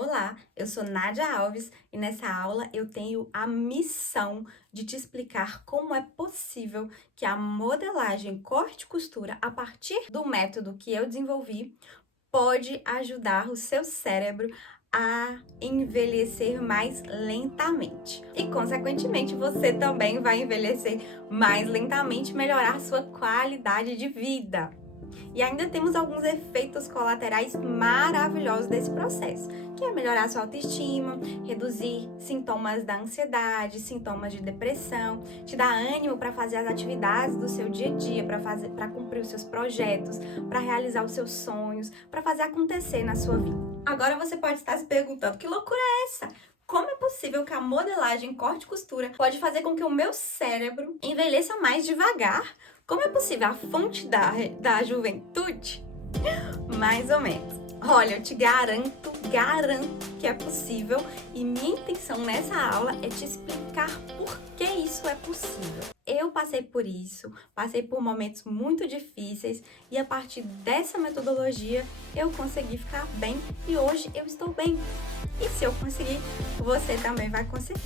Olá, eu sou Nádia Alves e nessa aula eu tenho a missão de te explicar como é possível que a modelagem corte e costura, a partir do método que eu desenvolvi, pode ajudar o seu cérebro a envelhecer mais lentamente. E, consequentemente, você também vai envelhecer mais lentamente e melhorar sua qualidade de vida. E ainda temos alguns efeitos colaterais maravilhosos desse processo, que é melhorar sua autoestima, reduzir sintomas da ansiedade, sintomas de depressão, te dar ânimo para fazer as atividades do seu dia a dia, para cumprir os seus projetos, para realizar os seus sonhos, para fazer acontecer na sua vida. Agora você pode estar se perguntando: que loucura é essa? Como é possível que a modelagem corte e costura pode fazer com que o meu cérebro envelheça mais devagar? Como é possível? A fonte da juventude? Mais ou menos. Olha, eu te garanto que é possível, e minha intenção nessa aula é te explicar por que isso é possível. Eu passei por isso, passei por momentos muito difíceis e a partir dessa metodologia eu consegui ficar bem e hoje eu estou bem. E se eu conseguir, você também vai conseguir.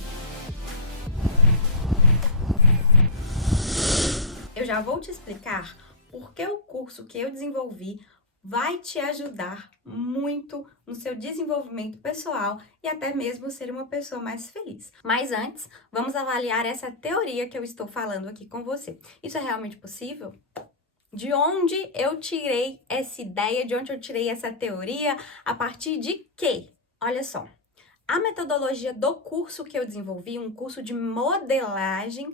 Eu já vou te explicar por que o curso que eu desenvolvi vai te ajudar muito no seu desenvolvimento pessoal e até mesmo ser uma pessoa mais feliz. Mas antes, vamos avaliar essa teoria que eu estou falando aqui com você. Isso é realmente possível? De onde eu tirei essa ideia? De onde eu tirei essa teoria? A partir de quê? Olha só. A metodologia do curso que eu desenvolvi, um curso de modelagem,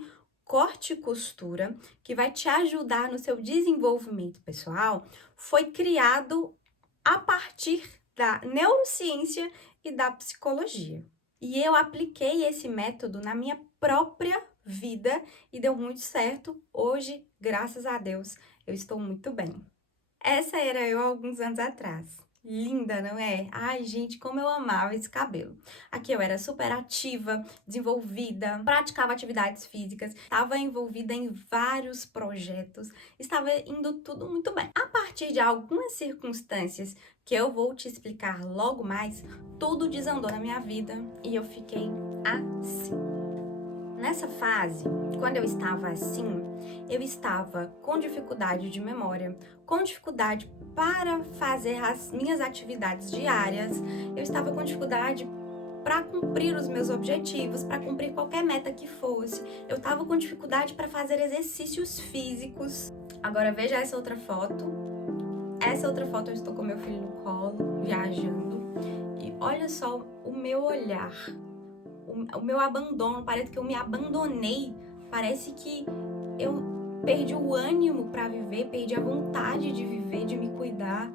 corte e costura, que vai te ajudar no seu desenvolvimento pessoal, foi criado a partir da neurociência e da psicologia. E eu apliquei esse método na minha própria vida e deu muito certo. Hoje, graças a Deus, eu estou muito bem. Essa era eu há alguns anos atrás. Linda, não é? Ai, gente, como eu amava esse cabelo. Aqui eu era super ativa, desenvolvida, praticava atividades físicas, estava envolvida em vários projetos, estava indo tudo muito bem. A partir de algumas circunstâncias que eu vou te explicar logo mais, tudo desandou na minha vida e eu fiquei assim. Nessa fase, quando eu estava assim, eu estava com dificuldade de memória, com dificuldade para fazer as minhas atividades diárias, eu estava com dificuldade para cumprir os meus objetivos, para cumprir qualquer meta que fosse. Eu estava com dificuldade para fazer exercícios físicos. Agora veja essa outra foto. Essa outra foto eu estou com meu filho no colo, viajando. E olha só o meu olhar. O meu abandono, parece que eu me abandonei, parece que eu perdi o ânimo para viver, perdi a vontade de viver, de me cuidar.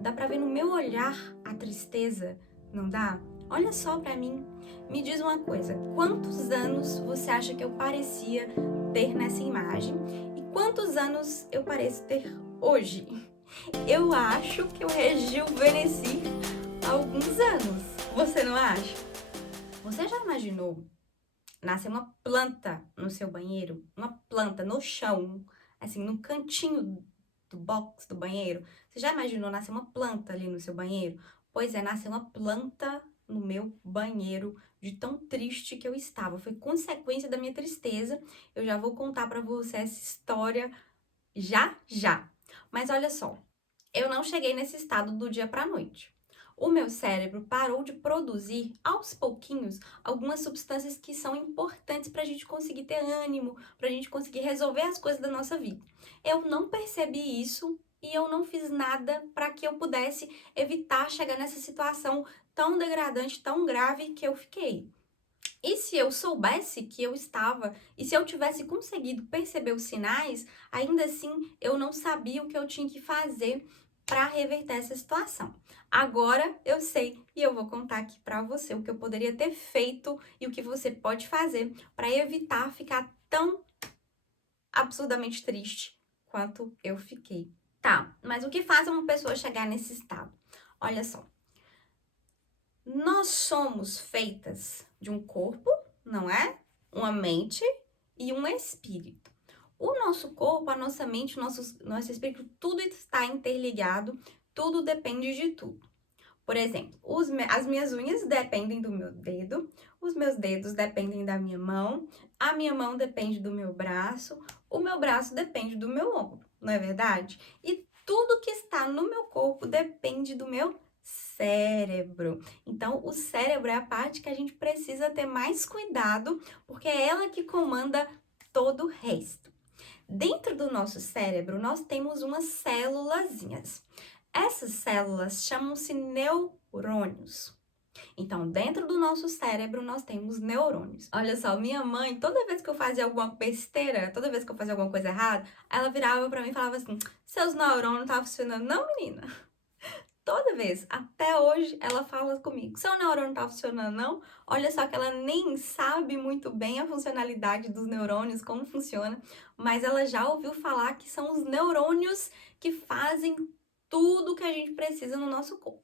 Dá para ver no meu olhar a tristeza, não dá? Olha só para mim, me diz uma coisa, quantos anos você acha que eu parecia ter nessa imagem e quantos anos eu pareço ter hoje? Eu acho que eu rejuvenesci há alguns anos, você não acha? Você já imaginou nascer uma planta no seu banheiro? Uma planta no chão, assim, no cantinho do box do banheiro? Você já imaginou nascer uma planta ali no seu banheiro? Pois é, nasceu uma planta no meu banheiro, de tão triste que eu estava. Foi consequência da minha tristeza. Eu já vou contar pra você essa história já já. Mas olha só, eu não cheguei nesse estado do dia pra noite. O meu cérebro parou de produzir, aos pouquinhos, algumas substâncias que são importantes para a gente conseguir ter ânimo, para a gente conseguir resolver as coisas da nossa vida. Eu não percebi isso e eu não fiz nada para que eu pudesse evitar chegar nessa situação tão degradante, tão grave que eu fiquei. E se eu soubesse que eu estava, e se eu tivesse conseguido perceber os sinais, ainda assim eu não sabia o que eu tinha que fazer para reverter essa situação. Agora eu sei e eu vou contar aqui para você o que eu poderia ter feito e o que você pode fazer para evitar ficar tão absurdamente triste quanto eu fiquei. Tá, mas o que faz uma pessoa chegar nesse estado? Olha só. Nós somos feitas de um corpo, não é? Uma mente e um espírito. O nosso corpo, a nossa mente, o nosso espírito, tudo está interligado, tudo depende de tudo. Por exemplo, as minhas unhas dependem do meu dedo, os meus dedos dependem da minha mão, a minha mão depende do meu braço, o meu braço depende do meu ombro, não é verdade? E tudo que está no meu corpo depende do meu cérebro. Então, o cérebro é a parte que a gente precisa ter mais cuidado, porque é ela que comanda todo o resto. Dentro do nosso cérebro, nós temos umas célulazinhas. Essas células chamam-se neurônios. Então, dentro do nosso cérebro, nós temos neurônios. Olha só, minha mãe, toda vez que eu fazia alguma besteira, toda vez que eu fazia alguma coisa errada, ela virava pra mim e falava assim: seus neurônios não tá funcionando, não, menina? Toda vez, até hoje, ela fala comigo: seu neurônio não tá funcionando, não? Olha só que ela nem sabe muito bem a funcionalidade dos neurônios, como funciona, mas ela já ouviu falar que são os neurônios que fazem tudo que a gente precisa no nosso corpo.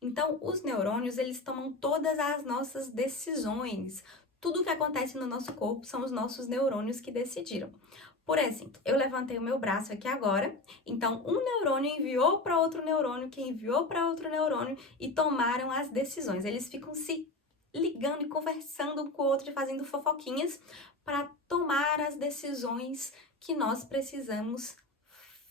Então, os neurônios, eles tomam todas as nossas decisões. Tudo que acontece no nosso corpo são os nossos neurônios que decidiram. Por exemplo, eu levantei o meu braço aqui agora, então um neurônio enviou para outro neurônio, que enviou para outro neurônio e tomaram as decisões. Eles ficam se ligando e conversando um com o outro e fazendo fofoquinhas para tomar as decisões que nós precisamos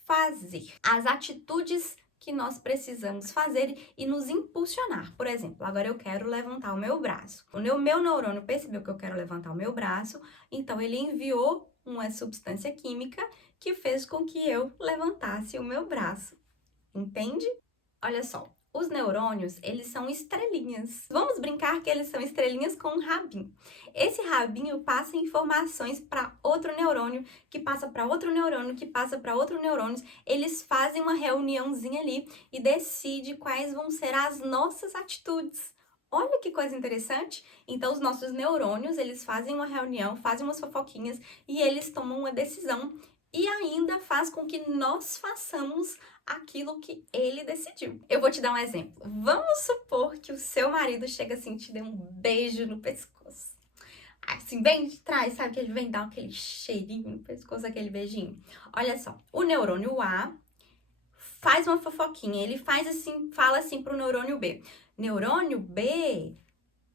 fazer. As atitudes que nós precisamos fazer e nos impulsionar. Por exemplo, agora eu quero levantar o meu braço. O meu neurônio percebeu que eu quero levantar o meu braço, então ele enviou uma substância química que fez com que eu levantasse o meu braço. Entende? Olha só, os neurônios, eles são estrelinhas. Vamos brincar que eles são estrelinhas com um rabinho. Esse rabinho passa informações para outro neurônio, que passa para outro neurônio, que passa para outro neurônio. Eles fazem uma reuniãozinha ali e decide quais vão ser as nossas atitudes. Olha que coisa interessante. Então, os nossos neurônios, eles fazem uma reunião, fazem umas fofoquinhas e eles tomam uma decisão e ainda faz com que nós façamos aquilo que ele decidiu. Eu vou te dar um exemplo. Vamos supor que o seu marido chega assim e te dê um beijo no pescoço. Assim, bem de trás, sabe que ele vem dar aquele cheirinho no pescoço, aquele beijinho? Olha só, o neurônio A faz uma fofoquinha, ele faz assim, fala assim pro neurônio B. Neurônio B,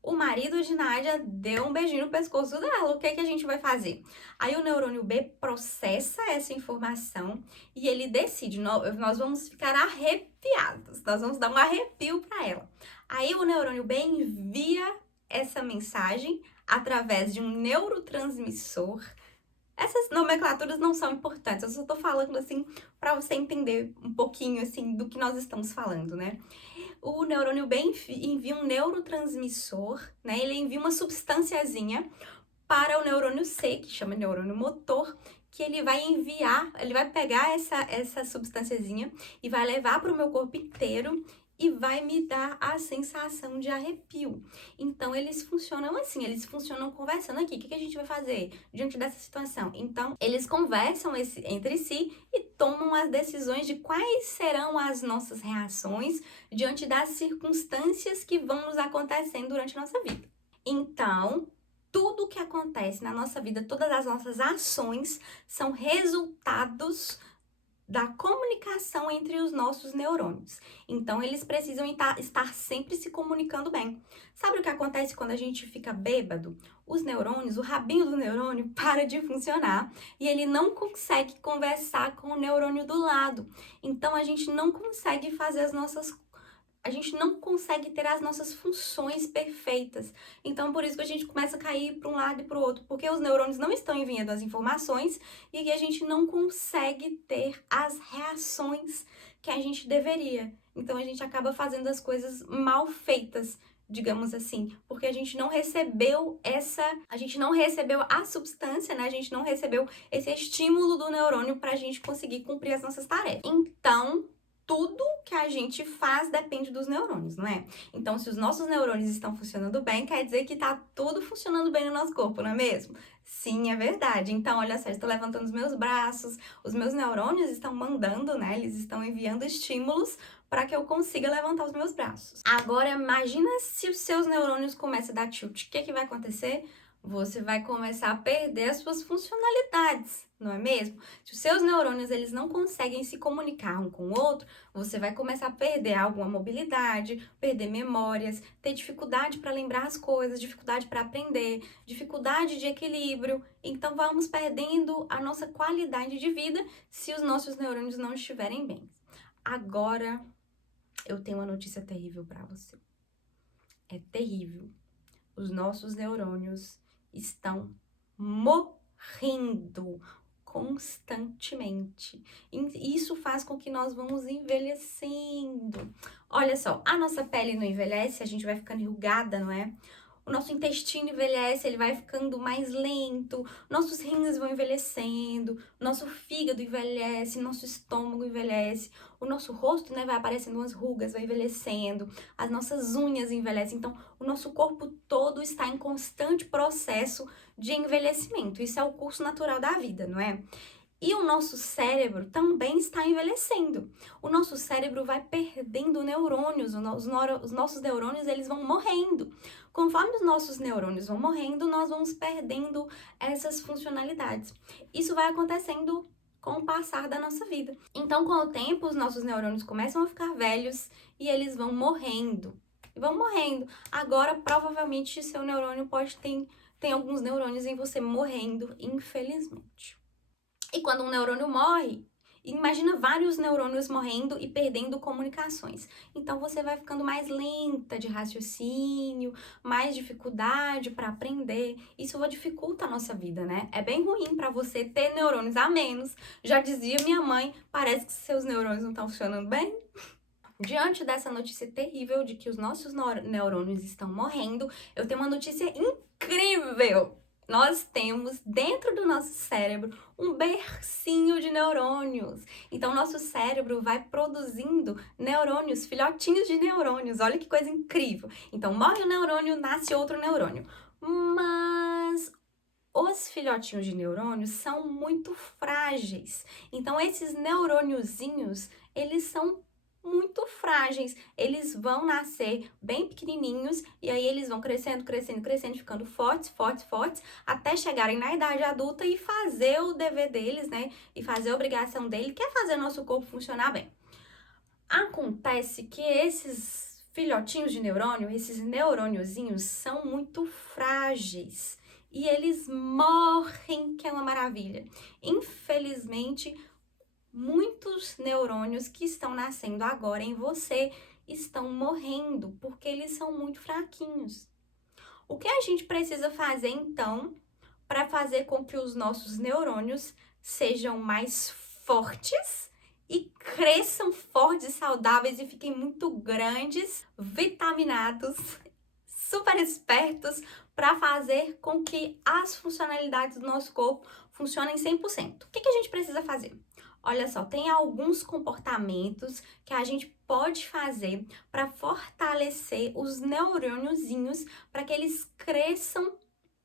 o marido de Nádia deu um beijinho no pescoço dela, o que que a gente vai fazer? Aí o neurônio B processa essa informação e ele decide, nós vamos ficar arrepiados, nós vamos dar um arrepio para ela. Aí o neurônio B envia essa mensagem através de um neurotransmissor. Essas nomenclaturas não são importantes, eu só tô falando assim para você entender um pouquinho assim do que nós estamos falando, né? O neurônio B envia um neurotransmissor, né? Ele envia uma substânciazinha para o neurônio C, que chama neurônio motor, que ele vai enviar, ele vai pegar essa substânciazinha e vai levar para o meu corpo inteiro e vai me dar a sensação de arrepio. Então, eles funcionam assim, eles funcionam conversando aqui. O que a gente vai fazer diante dessa situação? Então, eles conversam entre si e tomam as decisões de quais serão as nossas reações diante das circunstâncias que vão nos acontecendo durante a nossa vida. Então, tudo que acontece na nossa vida, todas as nossas ações são resultados da comunicação entre os nossos neurônios. Então, eles precisam estar sempre se comunicando bem. Sabe o que acontece quando a gente fica bêbado? Os neurônios, o rabinho do neurônio para de funcionar e ele não consegue conversar com o neurônio do lado. Então, a gente não consegue fazer a gente não consegue ter as nossas funções perfeitas. Então, por isso que a gente começa a cair para um lado e para o outro, porque os neurônios não estão enviando as informações e que a gente não consegue ter as reações que a gente deveria. Então, a gente acaba fazendo as coisas mal feitas, digamos assim, porque a gente não recebeu a substância, né? A gente não recebeu esse estímulo do neurônio para a gente conseguir cumprir as nossas tarefas. Então, tudo que a gente faz depende dos neurônios, não é? Então, se os nossos neurônios estão funcionando bem, quer dizer que tá tudo funcionando bem no nosso corpo, não é mesmo? Sim, é verdade. Então, olha só, eu estou levantando os meus braços, os meus neurônios estão mandando, né? Eles estão enviando estímulos para que eu consiga levantar os meus braços. Agora, imagina se os seus neurônios começam a dar tilt. O que vai acontecer? você vai começar a perder as suas funcionalidades, não é mesmo? Se os seus neurônios eles não conseguem se comunicar um com o outro, você vai começar a perder alguma mobilidade, perder memórias, ter dificuldade para lembrar as coisas, dificuldade para aprender, dificuldade de equilíbrio. Então vamos perdendo a nossa qualidade de vida se os nossos neurônios não estiverem bem. Agora eu tenho uma notícia terrível para você. É terrível. Os nossos neurônios estão morrendo constantemente. E isso faz com que nós vamos envelhecendo. Olha só, a nossa pele não envelhece, a gente vai ficando enrugada, não é? O nosso intestino envelhece, ele vai ficando mais lento, nossos rins vão envelhecendo, nosso fígado envelhece, nosso estômago envelhece, o nosso rosto, né, vai aparecendo umas rugas, vai envelhecendo, as nossas unhas envelhecem. Então, o nosso corpo todo está em constante processo de envelhecimento. Isso é o curso natural da vida, não é? E o nosso cérebro também está envelhecendo. O nosso cérebro vai perdendo neurônios, os nossos neurônios eles vão morrendo. Conforme os nossos neurônios vão morrendo, nós vamos perdendo essas funcionalidades. Isso vai acontecendo com o passar da nossa vida. Então, com o tempo, os nossos neurônios começam a ficar velhos e eles vão morrendo. E vão morrendo. Agora, provavelmente, seu neurônio pode ter tem alguns neurônios em você morrendo, infelizmente. E quando um neurônio morre, imagina vários neurônios morrendo e perdendo comunicações. Então você vai ficando mais lenta de raciocínio, mais dificuldade para aprender. Isso dificulta a nossa vida, né? É bem ruim para você ter neurônios a menos. Já dizia minha mãe, parece que seus neurônios não estão funcionando bem. Diante dessa notícia terrível de que os nossos neurônios estão morrendo, eu tenho uma notícia incrível. Nós temos dentro do nosso cérebro um bercinho de neurônios. Então, nosso cérebro vai produzindo neurônios, filhotinhos de neurônios. Olha que coisa incrível. Então, morre o neurônio, nasce outro neurônio. Mas os filhotinhos de neurônios são muito frágeis. Então, esses neurôniozinhos, eles são muito frágeis. Eles vão nascer bem pequenininhos e aí eles vão crescendo, crescendo, crescendo, ficando fortes, fortes, fortes, até chegarem na idade adulta e fazer o dever deles, né? E fazer a obrigação dele, que é fazer nosso corpo funcionar bem. Acontece que esses filhotinhos de neurônio, esses neurôniozinhos, são muito frágeis e eles morrem, que é uma maravilha. Infelizmente, muitos neurônios que estão nascendo agora em você estão morrendo porque eles são muito fraquinhos. O que a gente precisa fazer então para fazer com que os nossos neurônios sejam mais fortes e cresçam fortes, saudáveis e fiquem muito grandes, vitaminados, super espertos para fazer com que as funcionalidades do nosso corpo funcionem 100%. O que a gente precisa fazer? Olha só, tem alguns comportamentos que a gente pode fazer para fortalecer os neurôniozinhos para que eles cresçam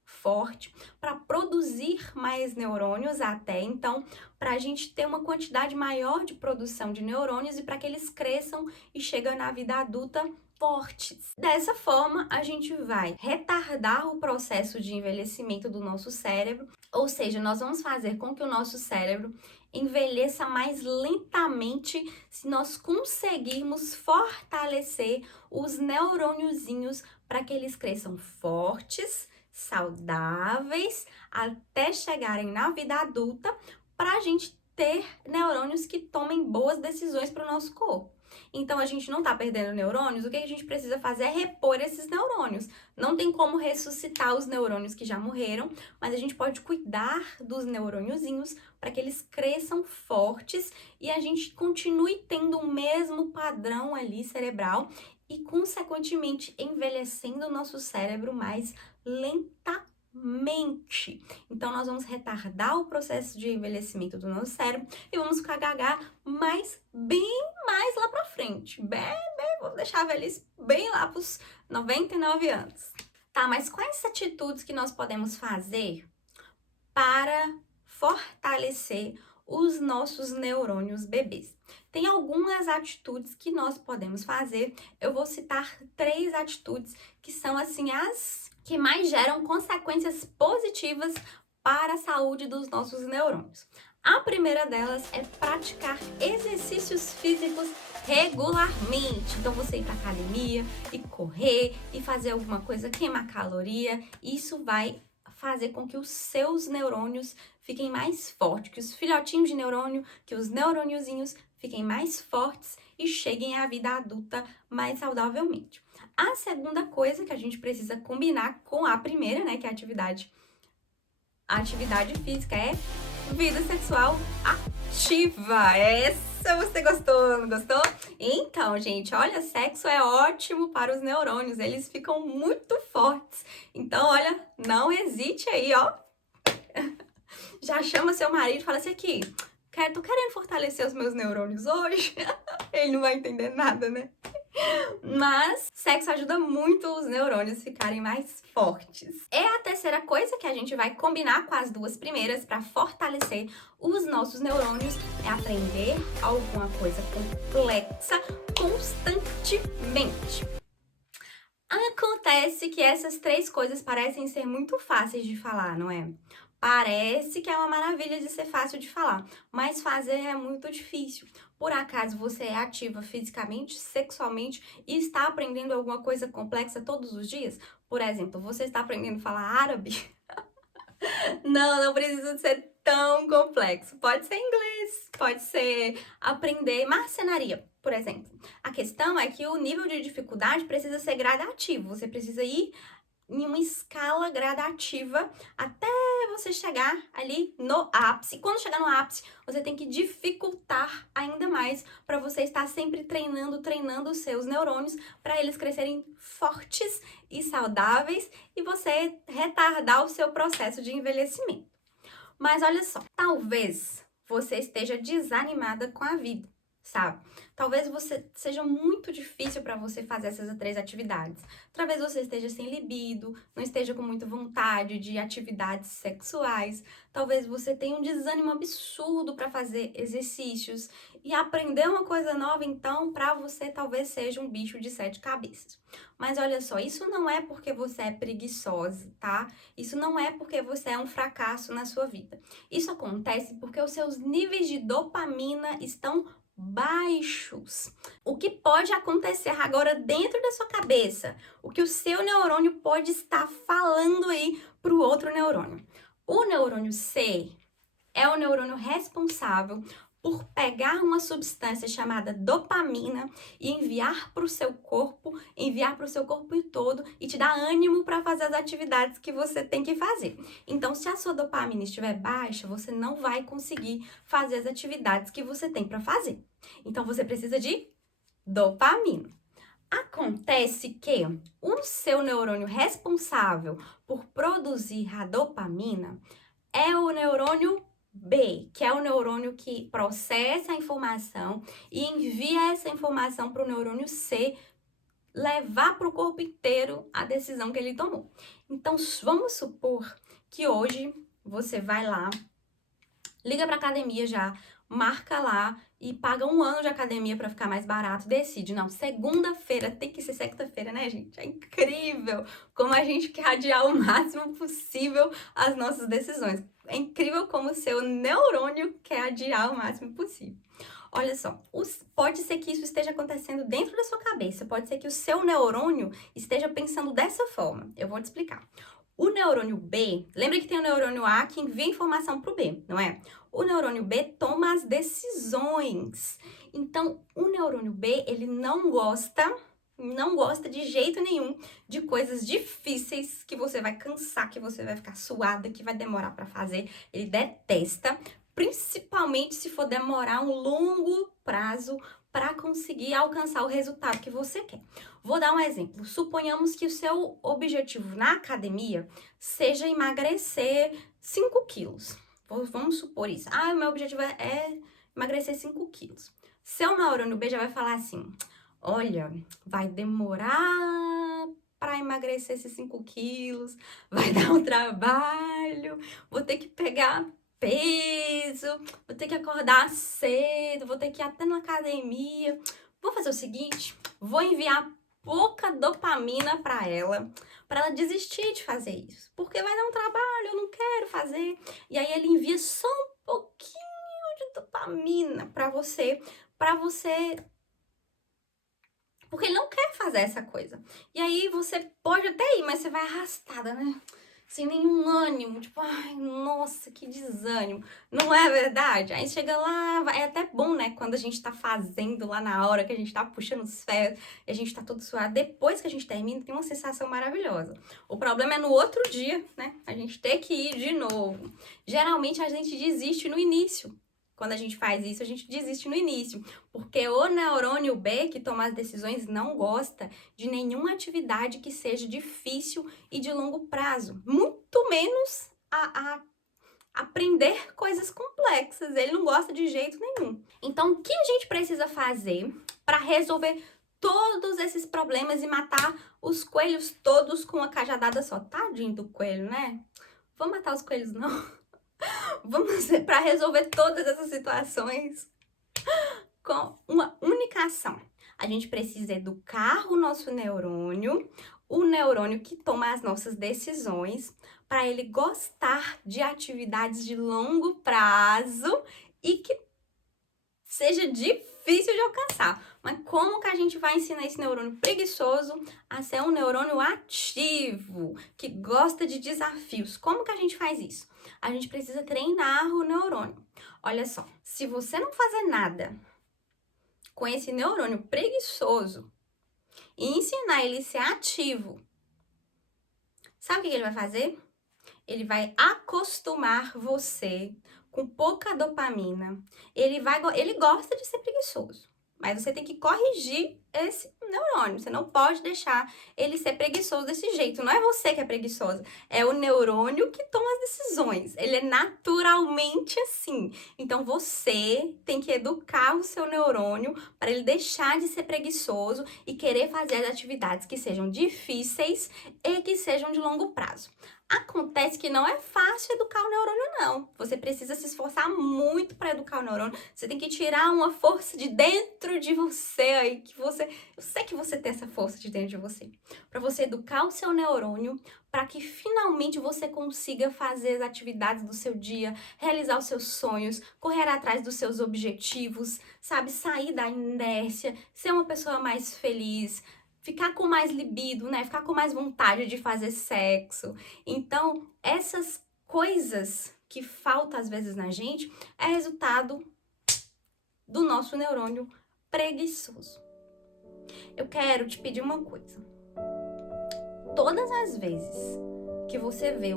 forte, para produzir mais neurônios até então, para a gente ter uma quantidade maior de produção de neurônios e para que eles cresçam e cheguem na vida adulta fortes. Dessa forma, a gente vai retardar o processo de envelhecimento do nosso cérebro, ou seja, nós vamos fazer com que o nosso cérebro envelheça mais lentamente se nós conseguirmos fortalecer os neurôniozinhos para que eles cresçam fortes, saudáveis, até chegarem na vida adulta, para a gente ter neurônios que tomem boas decisões para o nosso corpo. Então, a gente não tá perdendo neurônios, o que a gente precisa fazer é repor esses neurônios. Não tem como ressuscitar os neurônios que já morreram, mas a gente pode cuidar dos neurôniozinhos para que eles cresçam fortes e a gente continue tendo o mesmo padrão ali cerebral e, consequentemente, envelhecendo o nosso cérebro mais lentamente. Então, nós vamos retardar o processo de envelhecimento do nosso cérebro e vamos ficar gaga bem mais lá pra frente. Vou deixar a velhice bem lá pros 99 anos. Tá, mas quais atitudes que nós podemos fazer para fortalecer os nossos neurônios bebês. Tem algumas atitudes que nós podemos fazer. Eu vou citar 3 atitudes que são assim as que mais geram consequências positivas para a saúde dos nossos neurônios. A primeira delas é praticar exercícios físicos regularmente. Então, você ir para academia e correr e fazer alguma coisa, queimar caloria, isso vai fazer com que os seus neurônios fiquem mais fortes, que os filhotinhos de neurônio, que os neurôniozinhos fiquem mais fortes e cheguem à vida adulta mais saudavelmente. A segunda coisa que a gente precisa combinar com a primeira, né, que é a atividade física, é vida sexual ativa. Essa você gostou, não gostou? Então, gente, olha, sexo é ótimo para os neurônios, eles ficam muito fortes. Então, olha, não hesite aí, ó. Já chama seu marido e fala assim, aqui, tô querendo fortalecer os meus neurônios hoje. Ele não vai entender nada, né? Mas sexo ajuda muito os neurônios ficarem mais fortes. É a terceira coisa que a gente vai combinar com as 2 primeiras para fortalecer os nossos neurônios, é aprender alguma coisa complexa constantemente. Acontece que essas 3 coisas parecem ser muito fáceis de falar, não é? Parece que é uma maravilha de ser fácil de falar, mas fazer é muito difícil. Por acaso você é ativa fisicamente, sexualmente e está aprendendo alguma coisa complexa todos os dias? Por exemplo, você está aprendendo a falar árabe? Não precisa ser tão complexo. Pode ser inglês, pode ser aprender marcenaria, por exemplo. A questão é que o nível de dificuldade precisa ser gradativo. Você precisa ir em uma escala gradativa até você chegar ali no ápice. Quando chegar no ápice, você tem que dificultar ainda mais para você estar sempre treinando os seus neurônios para eles crescerem fortes e saudáveis e você retardar o seu processo de envelhecimento. Mas olha só, talvez você esteja desanimada com a vida, sabe? Talvez seja muito difícil para você fazer essas 3 atividades. Talvez você esteja sem libido, não esteja com muita vontade de atividades sexuais. Talvez você tenha um desânimo absurdo para fazer exercícios. E aprender uma coisa nova, então, para você talvez seja um bicho de 7 cabeças. Mas olha só, isso não é porque você é preguiçosa, tá? Isso não é porque você é um fracasso na sua vida. Isso acontece porque os seus níveis de dopamina estão baixos. O que pode acontecer agora dentro da sua cabeça? O que o seu neurônio pode estar falando aí para o outro neurônio? O neurônio C é o neurônio responsável por pegar uma substância chamada dopamina e enviar para o seu corpo todo e te dar ânimo para fazer as atividades que você tem que fazer. Então, se a sua dopamina estiver baixa, você não vai conseguir fazer as atividades que você tem para fazer. Então, você precisa de dopamina. Acontece que o seu neurônio responsável por produzir a dopamina é o neurônio B, que é o neurônio que processa a informação e envia essa informação para o neurônio C levar para o corpo inteiro a decisão que ele tomou. Então, vamos supor que hoje você vai lá, liga para a academia já, marca lá e paga 1 ano de academia para ficar mais barato, decide, não, segunda-feira, tem que ser sexta-feira, né, gente? É incrível como a gente quer adiar o máximo possível as nossas decisões. É incrível como o seu neurônio quer adiar o máximo possível. Olha só, pode ser que isso esteja acontecendo dentro da sua cabeça, pode ser que o seu neurônio esteja pensando dessa forma. Eu vou te explicar. O neurônio B, lembra que tem o neurônio A que envia informação para o B, não é? O neurônio B toma as decisões. Então, o neurônio B, ele não gosta de jeito nenhum de coisas difíceis que você vai cansar, que você vai ficar suada, que vai demorar para fazer. Ele detesta, principalmente se for demorar um longo prazo para conseguir alcançar o resultado que você quer. Vou dar um exemplo. Suponhamos que o seu objetivo na academia seja emagrecer 5 quilos. Vamos supor isso. O meu objetivo é emagrecer 5 quilos. Seu neurônio B já vai falar assim, olha, vai demorar para emagrecer esses 5 quilos, vai dar um trabalho, vou ter que pegar peso, vou ter que acordar cedo, vou ter que ir até na academia. Vou fazer o seguinte, vou enviar pouca dopamina para ela desistir de fazer isso, porque vai dar um trabalho, eu não quero fazer. E aí ele envia só um pouquinho de dopamina para você, porque ele não quer fazer essa coisa. E aí você pode até ir, mas você vai arrastada, né? Sem nenhum ânimo, tipo, ai, nossa, que desânimo. Não é verdade? Aí chega lá, é até bom, né? Quando a gente tá fazendo lá na hora, que a gente tá puxando os ferros, e a gente tá todo suado. Depois que a gente termina, tem uma sensação maravilhosa. O problema é no outro dia, né? A gente ter que ir de novo. Geralmente a gente desiste no início. Quando a gente faz isso, a gente desiste no início, porque o neurônio B, que toma as decisões, não gosta de nenhuma atividade que seja difícil e de longo prazo, muito menos a aprender coisas complexas. Ele não gosta de jeito nenhum. Então, o que a gente precisa fazer para resolver todos esses problemas e matar os coelhos todos com uma cajadada só? Tadinho do coelho, né? Vou matar os coelhos, não. Vamos para resolver todas essas situações com uma única ação. A gente precisa educar o nosso neurônio, o neurônio que toma as nossas decisões, para ele gostar de atividades de longo prazo e que seja difícil de alcançar. Mas como que a gente vai ensinar esse neurônio preguiçoso a ser um neurônio ativo, que gosta de desafios? Como que a gente faz isso? A gente precisa treinar o neurônio. Olha só, se você não fazer nada com esse neurônio preguiçoso e ensinar ele a ser ativo, sabe o que ele vai fazer? Ele vai acostumar você com pouca dopamina. Ele gosta de ser preguiçoso, mas você tem que corrigir esse neurônio. Você não pode deixar ele ser preguiçoso desse jeito. Não é você que é preguiçosa, é o neurônio que toma as decisões. Ele é naturalmente assim. Então você tem que educar o seu neurônio para ele deixar de ser preguiçoso e querer fazer as atividades que sejam difíceis e que sejam de longo prazo. Acontece que não é fácil educar o neurônio, não. Você precisa se esforçar muito para educar o neurônio. Você tem que tirar uma força de dentro de você aí, eu sei que você tem essa força de dentro de você, para você educar o seu neurônio, para que finalmente você consiga fazer as atividades do seu dia, realizar os seus sonhos, correr atrás dos seus objetivos, sabe, sair da inércia, ser uma pessoa mais feliz, ficar com mais libido, né? Ficar com mais vontade de fazer sexo. Então, essas coisas que faltam às vezes na gente é resultado do nosso neurônio preguiçoso. Eu quero te pedir uma coisa. Todas as vezes que você vê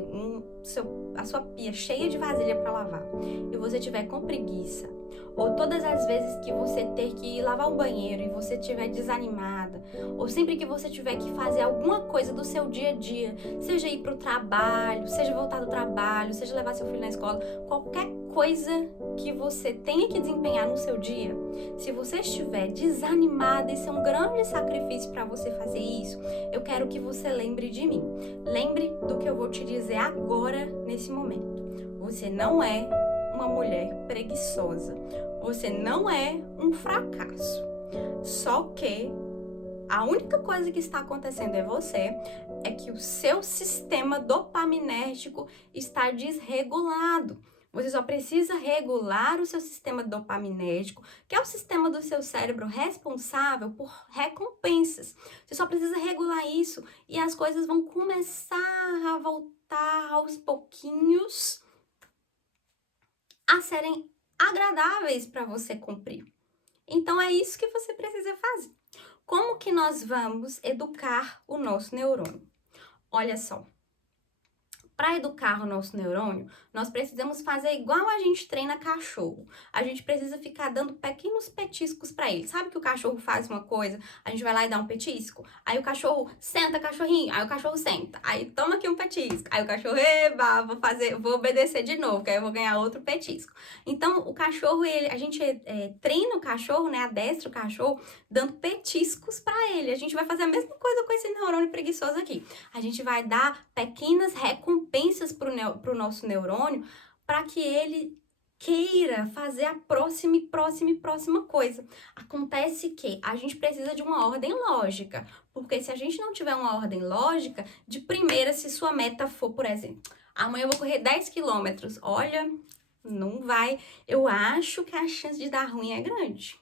a sua pia cheia de vasilha para lavar e você tiver com preguiça, ou todas as vezes que você ter que ir lavar o banheiro e você estiver desanimada, ou sempre que você tiver que fazer alguma coisa do seu dia a dia, seja ir para o trabalho, seja voltar do trabalho, seja levar seu filho na escola, qualquer coisa que você tenha que desempenhar no seu dia, se você estiver desanimada, isso é um grande sacrifício para você fazer isso, eu quero que você lembre de mim. Lembre do que eu vou te dizer agora, nesse momento. Você não é uma mulher preguiçosa. Você não é um fracasso. Só que a única coisa que está acontecendo é que o seu sistema dopaminérgico está desregulado. Você só precisa regular o seu sistema dopaminérgico, que é o sistema do seu cérebro responsável por recompensas. Você só precisa regular isso e as coisas vão começar a voltar aos pouquinhos a serem agradáveis para você cumprir. Então é isso que você precisa fazer. Como que nós vamos educar o nosso neurônio? Olha só. Para educar o nosso neurônio, nós precisamos fazer igual a gente treina cachorro. A gente precisa ficar dando pequenos petiscos para ele. Sabe que o cachorro faz uma coisa, a gente vai lá e dá um petisco? Aí o cachorro senta, cachorrinho. Aí o cachorro senta. Aí toma aqui um petisco. Aí o cachorro, eba, vou obedecer de novo, que aí eu vou ganhar outro petisco. Então, o cachorro, a gente treina o cachorro, né? Adestra o cachorro dando petiscos para ele. A gente vai fazer a mesma coisa com esse neurônio preguiçoso aqui. A gente vai dar pequenas recompensas para o nosso neurônio para que ele queira fazer a próxima e próxima e próxima coisa. Acontece que a gente precisa de uma ordem lógica, porque se a gente não tiver uma ordem lógica, de primeira, se sua meta for, por exemplo, amanhã eu vou correr 10 quilômetros, olha, não vai, eu acho que a chance de dar ruim é grande.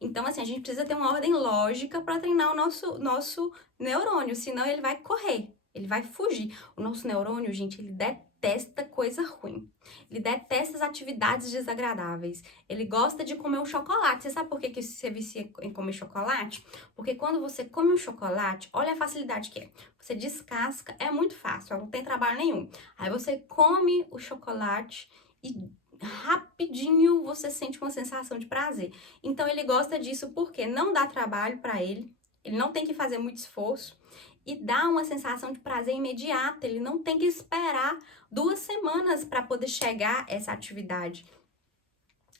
Então, assim, a gente precisa ter uma ordem lógica para treinar o nosso neurônio, senão ele vai correr, ele vai fugir. O nosso neurônio, gente, ele detesta coisa ruim. Ele detesta as atividades desagradáveis. Ele gosta de comer um chocolate. Você sabe por que você vicia em comer chocolate? Porque quando você come um chocolate, olha a facilidade que é. Você descasca, é muito fácil, não tem trabalho nenhum. Aí você come o chocolate e rapidinho você sente uma sensação de prazer. Então ele gosta disso porque não dá trabalho para ele não tem que fazer muito esforço e dá uma sensação de prazer imediata. Ele não tem que esperar 2 semanas para poder chegar essa atividade,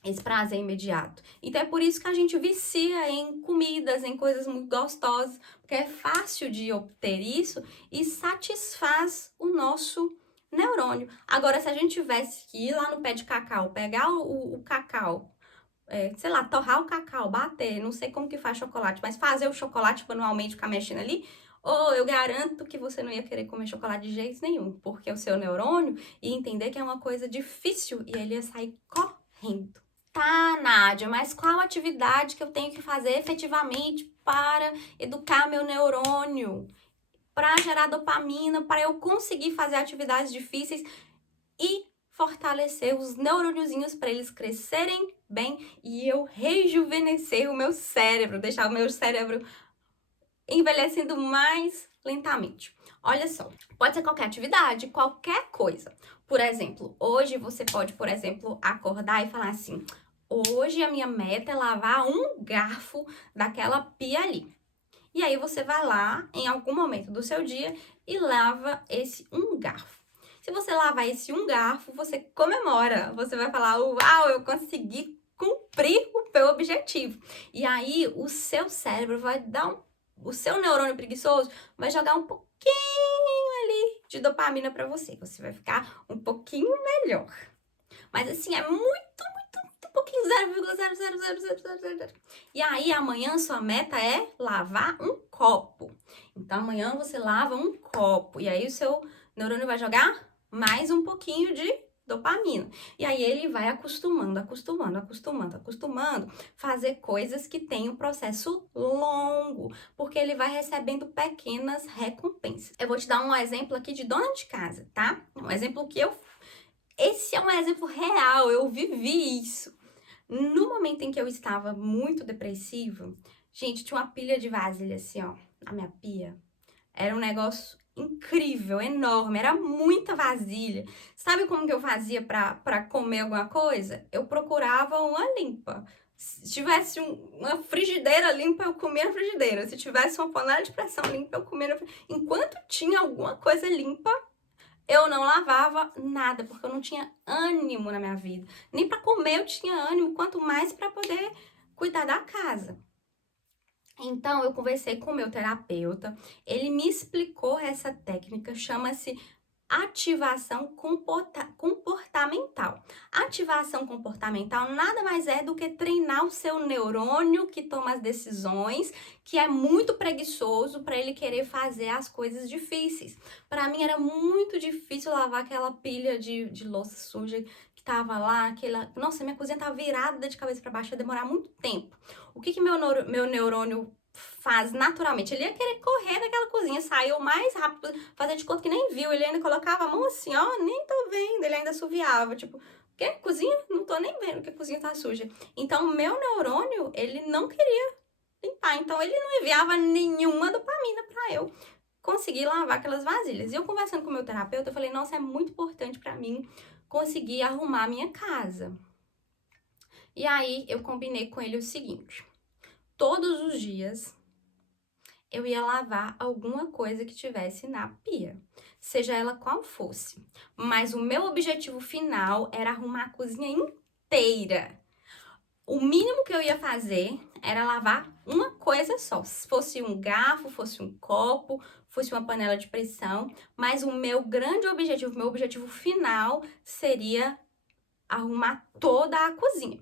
esse prazer imediato. Então é por isso que a gente vicia em comidas, em coisas muito gostosas, porque é fácil de obter isso e satisfaz o nosso neurônio. Agora, se a gente tivesse que ir lá no pé de cacau, pegar o cacau, sei lá, torrar o cacau, bater, não sei como que faz chocolate, mas fazer o chocolate manualmente, ficar mexendo ali, ou eu garanto que você não ia querer comer chocolate de jeito nenhum, porque o seu neurônio ia entender que é uma coisa difícil e ele ia sair correndo. Tá, Nádia, mas qual atividade que eu tenho que fazer efetivamente para educar meu neurônio? Para gerar dopamina, para eu conseguir fazer atividades difíceis e fortalecer os neurôniozinhos para eles crescerem bem e eu rejuvenescer o meu cérebro, deixar o meu cérebro envelhecendo mais lentamente. Olha só, pode ser qualquer atividade, qualquer coisa. Por exemplo, hoje você pode, por exemplo, acordar e falar assim: hoje a minha meta é lavar um garfo daquela pia ali. E aí você vai lá em algum momento do seu dia e lava esse um garfo. Se você lavar esse um garfo, você comemora. Você vai falar: uau, eu consegui cumprir o meu objetivo. E aí o seu cérebro vai dar o seu neurônio preguiçoso vai jogar um pouquinho ali de dopamina para você. Você vai ficar um pouquinho melhor. Mas assim, é muito pouquinho, 0,00000. E aí, amanhã sua meta é lavar um copo. Então, amanhã você lava um copo. E aí, o seu neurônio vai jogar mais um pouquinho de dopamina. E aí, ele vai acostumando, fazer coisas que tem um processo longo, porque ele vai recebendo pequenas recompensas. Eu vou te dar um exemplo aqui de dona de casa, tá? Um exemplo que esse é um exemplo real, eu vivi isso. No momento em que eu estava muito depressiva, gente, tinha uma pilha de vasilha assim, ó, na minha pia. Era um negócio incrível, enorme, era muita vasilha. Sabe como que eu fazia pra comer alguma coisa? Eu procurava uma limpa. Se tivesse uma frigideira limpa, eu comia na frigideira. Se tivesse uma panela de pressão limpa, eu comia na frigideira. Enquanto tinha alguma coisa limpa, eu não lavava nada, porque eu não tinha ânimo na minha vida. Nem para comer eu tinha ânimo, quanto mais para poder cuidar da casa. Então, eu conversei com o meu terapeuta, ele me explicou essa técnica, chama-se ativação comportamental. Ativação comportamental nada mais é do que treinar o seu neurônio que toma as decisões, que é muito preguiçoso para ele querer fazer as coisas difíceis. Para mim era muito difícil lavar aquela pilha de louça suja que tava lá, nossa, minha cozinha tava virada de cabeça para baixo, ia demorar muito tempo. O que meu neurônio faz naturalmente? Ele ia querer correr daquela cozinha, sair o mais rápido, fazer de conta que nem viu, ele ainda colocava a mão assim, ó, nem tô vendo, ele ainda assoviava, tipo, que cozinha? Não tô nem vendo que a cozinha tá suja. Então, o meu neurônio, ele não queria limpar, então ele não enviava nenhuma dopamina pra eu conseguir lavar aquelas vasilhas. E eu conversando com o meu terapeuta, eu falei, nossa, é muito importante pra mim conseguir arrumar a minha casa. E aí, eu combinei com ele o seguinte: todos os dias eu ia lavar alguma coisa que tivesse na pia, seja ela qual fosse. Mas o meu objetivo final era arrumar a cozinha inteira. O mínimo que eu ia fazer era lavar uma coisa só. Se fosse um garfo, fosse um copo, fosse uma panela de pressão. Mas o meu grande objetivo, meu objetivo final seria arrumar toda a cozinha.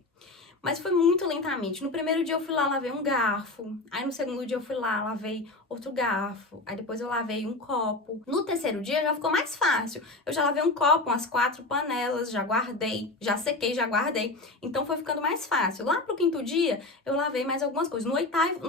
Mas foi muito lentamente. No primeiro dia eu fui lá, lavei um garfo. Aí no segundo dia eu fui lá, lavei outro garfo. Aí depois eu lavei um copo. No terceiro dia já ficou mais fácil. Eu já lavei um copo, umas 4 panelas, já guardei, já sequei, já guardei. Então foi ficando mais fácil. Lá pro quinto dia eu lavei mais algumas coisas. No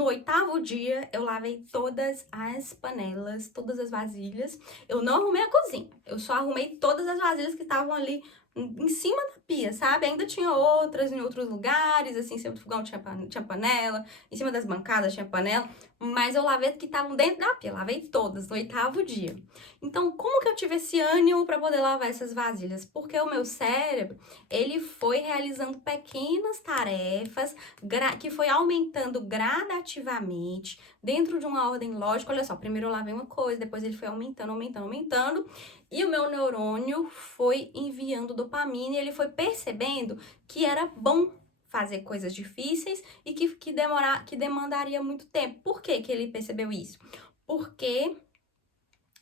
oitavo dia eu lavei todas as panelas, todas as vasilhas. Eu não arrumei a cozinha. Eu só arrumei todas as vasilhas que estavam ali em cima da pia, sabe? Ainda tinha outras em outros lugares, assim, em cima do fogão tinha panela, em cima das bancadas tinha panela, mas eu lavei as que estavam dentro da pia, lavei todas no oitavo dia. Então, como que eu tive esse ânimo para poder lavar essas vasilhas? Porque o meu cérebro, ele foi realizando pequenas tarefas que foi aumentando gradativamente, dentro de uma ordem lógica. Olha só, primeiro eu lavei uma coisa, depois ele foi aumentando, e o meu neurônio foi enviando dopamina e ele foi percebendo que era bom fazer coisas difíceis e que demandaria muito tempo. Por que que ele percebeu isso? Porque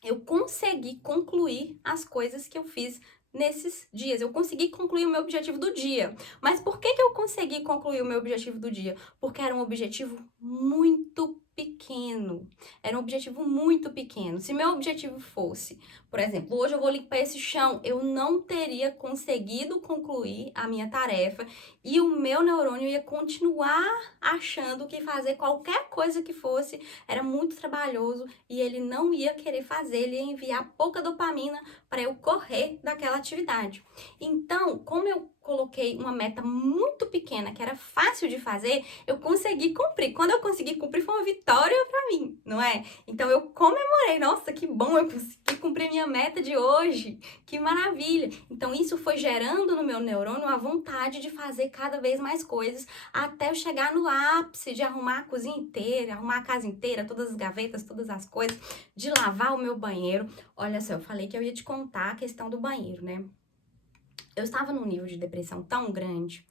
eu consegui concluir as coisas que eu fiz nesses dias. Eu consegui concluir o meu objetivo do dia. Mas por que que eu consegui concluir o meu objetivo do dia? Porque era um objetivo muito pequeno. Era um objetivo muito pequeno. Se meu objetivo fosse, por exemplo, hoje eu vou limpar esse chão, eu não teria conseguido concluir a minha tarefa e o meu neurônio ia continuar achando que fazer qualquer coisa que fosse era muito trabalhoso e ele não ia querer fazer, ele ia enviar pouca dopamina para eu correr daquela atividade. Então, como eu coloquei uma meta muito pequena, que era fácil de fazer, eu consegui cumprir. Quando eu consegui cumprir, foi uma vitória para mim, não é? Então, eu comemorei. Nossa, que bom, eu consegui cumprir minha meta de hoje. Que maravilha. Então, isso foi gerando no meu neurônio a vontade de fazer cada vez mais coisas, até eu chegar no ápice de arrumar a cozinha inteira, arrumar a casa inteira, todas as gavetas, todas as coisas, de lavar o meu banheiro. Olha só, eu falei que eu ia te contar a questão do banheiro, né? Eu estava num nível de depressão tão grande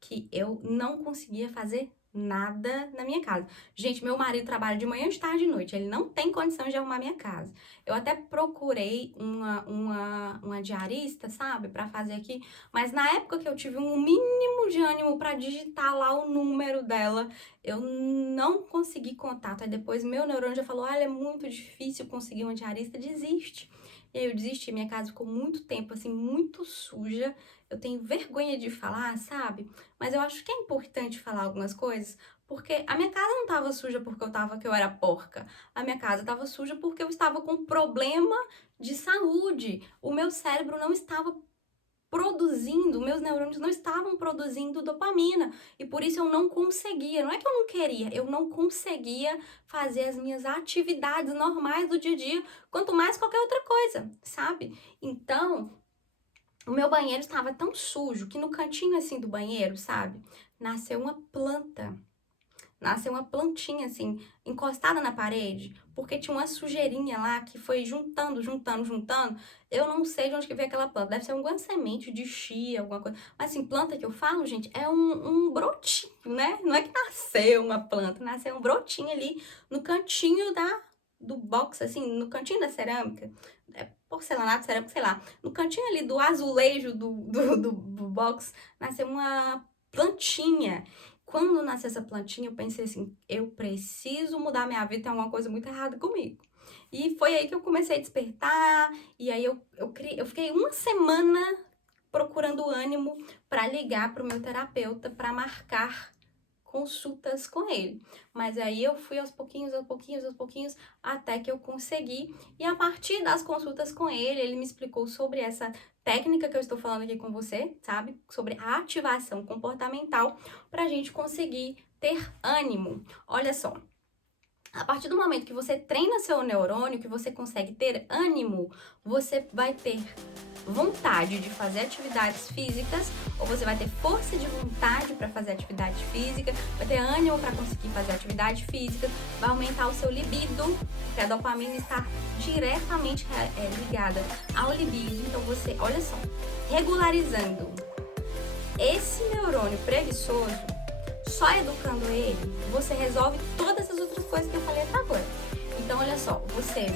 que eu não conseguia fazer nada na minha casa. Gente, meu marido trabalha de manhã, de tarde e de noite. Ele não tem condição de arrumar minha casa. Eu até procurei uma diarista, sabe, pra fazer aqui. Mas na época que eu tive um mínimo de ânimo pra digitar lá o número dela, eu não consegui contato. Aí depois meu neurônio já falou, olha, é muito difícil conseguir uma diarista, desiste. E aí eu desisti, minha casa ficou muito tempo, assim, muito suja. Eu tenho vergonha de falar, sabe? Mas eu acho que é importante falar algumas coisas, porque a minha casa não tava suja porque eu era porca. A minha casa tava suja porque eu estava com problema de saúde. O meu cérebro não estava produzindo, meus neurônios não estavam produzindo dopamina e por isso eu não conseguia, não é que eu não queria, eu não conseguia fazer as minhas atividades normais do dia a dia, quanto mais qualquer outra coisa, sabe? Então, o meu banheiro estava tão sujo que no cantinho assim do banheiro, sabe, nasceu uma planta. Nasceu uma plantinha, assim, encostada na parede, porque tinha uma sujeirinha lá que foi juntando. Eu não sei de onde que veio aquela planta. Deve ser alguma semente de chia, alguma coisa. Mas, assim, planta que eu falo, gente, é um brotinho, né? Não é que nasceu uma planta, nasceu um brotinho ali no cantinho do box, assim, no cantinho da cerâmica. É porcelanato, cerâmica, sei lá. No cantinho ali do azulejo do box, nasceu uma plantinha. Quando nasceu essa plantinha, eu pensei assim, eu preciso mudar minha vida, tem alguma coisa muito errada comigo. E foi aí que eu comecei a despertar, e aí eu fiquei uma semana procurando ânimo para ligar para o meu terapeuta para marcar consultas com ele. Mas aí eu fui aos pouquinhos, até que eu consegui. E a partir das consultas com ele, ele me explicou sobre essa técnica que eu estou falando aqui com você, sabe? Sobre a ativação comportamental para a gente conseguir ter ânimo. Olha só. A partir do momento que você treina seu neurônio, que você consegue ter ânimo, você vai ter vontade de fazer atividades físicas, ou você vai ter força de vontade para fazer atividade física, vai ter ânimo para conseguir fazer atividade física, vai aumentar o seu libido, porque a dopamina está diretamente ligada ao libido. Então você, olha só, regularizando esse neurônio preguiçoso, só educando ele, você resolve todas as outras coisas que eu falei até agora. Então, olha só, você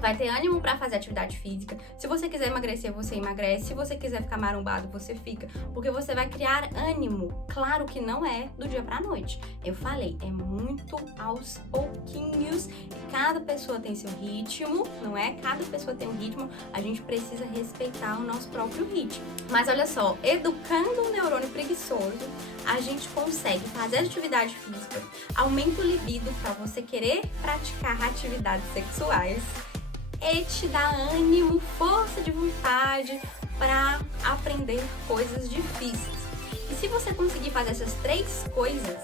vai ter ânimo para fazer atividade física. Se você quiser emagrecer, você emagrece. Se você quiser ficar marombado, você fica. Porque você vai criar ânimo. Claro que não é do dia pra noite. Eu falei, é muito aos pouquinhos. Cada pessoa tem seu ritmo, não é? Cada pessoa tem um ritmo. A gente precisa respeitar o nosso próprio ritmo. Mas olha só, educando o neurônio preguiçoso, a gente consegue fazer atividade física, aumenta o libido para você querer praticar atividades sexuais, e te dá ânimo, força de vontade para aprender coisas difíceis. E se você conseguir fazer essas 3 coisas,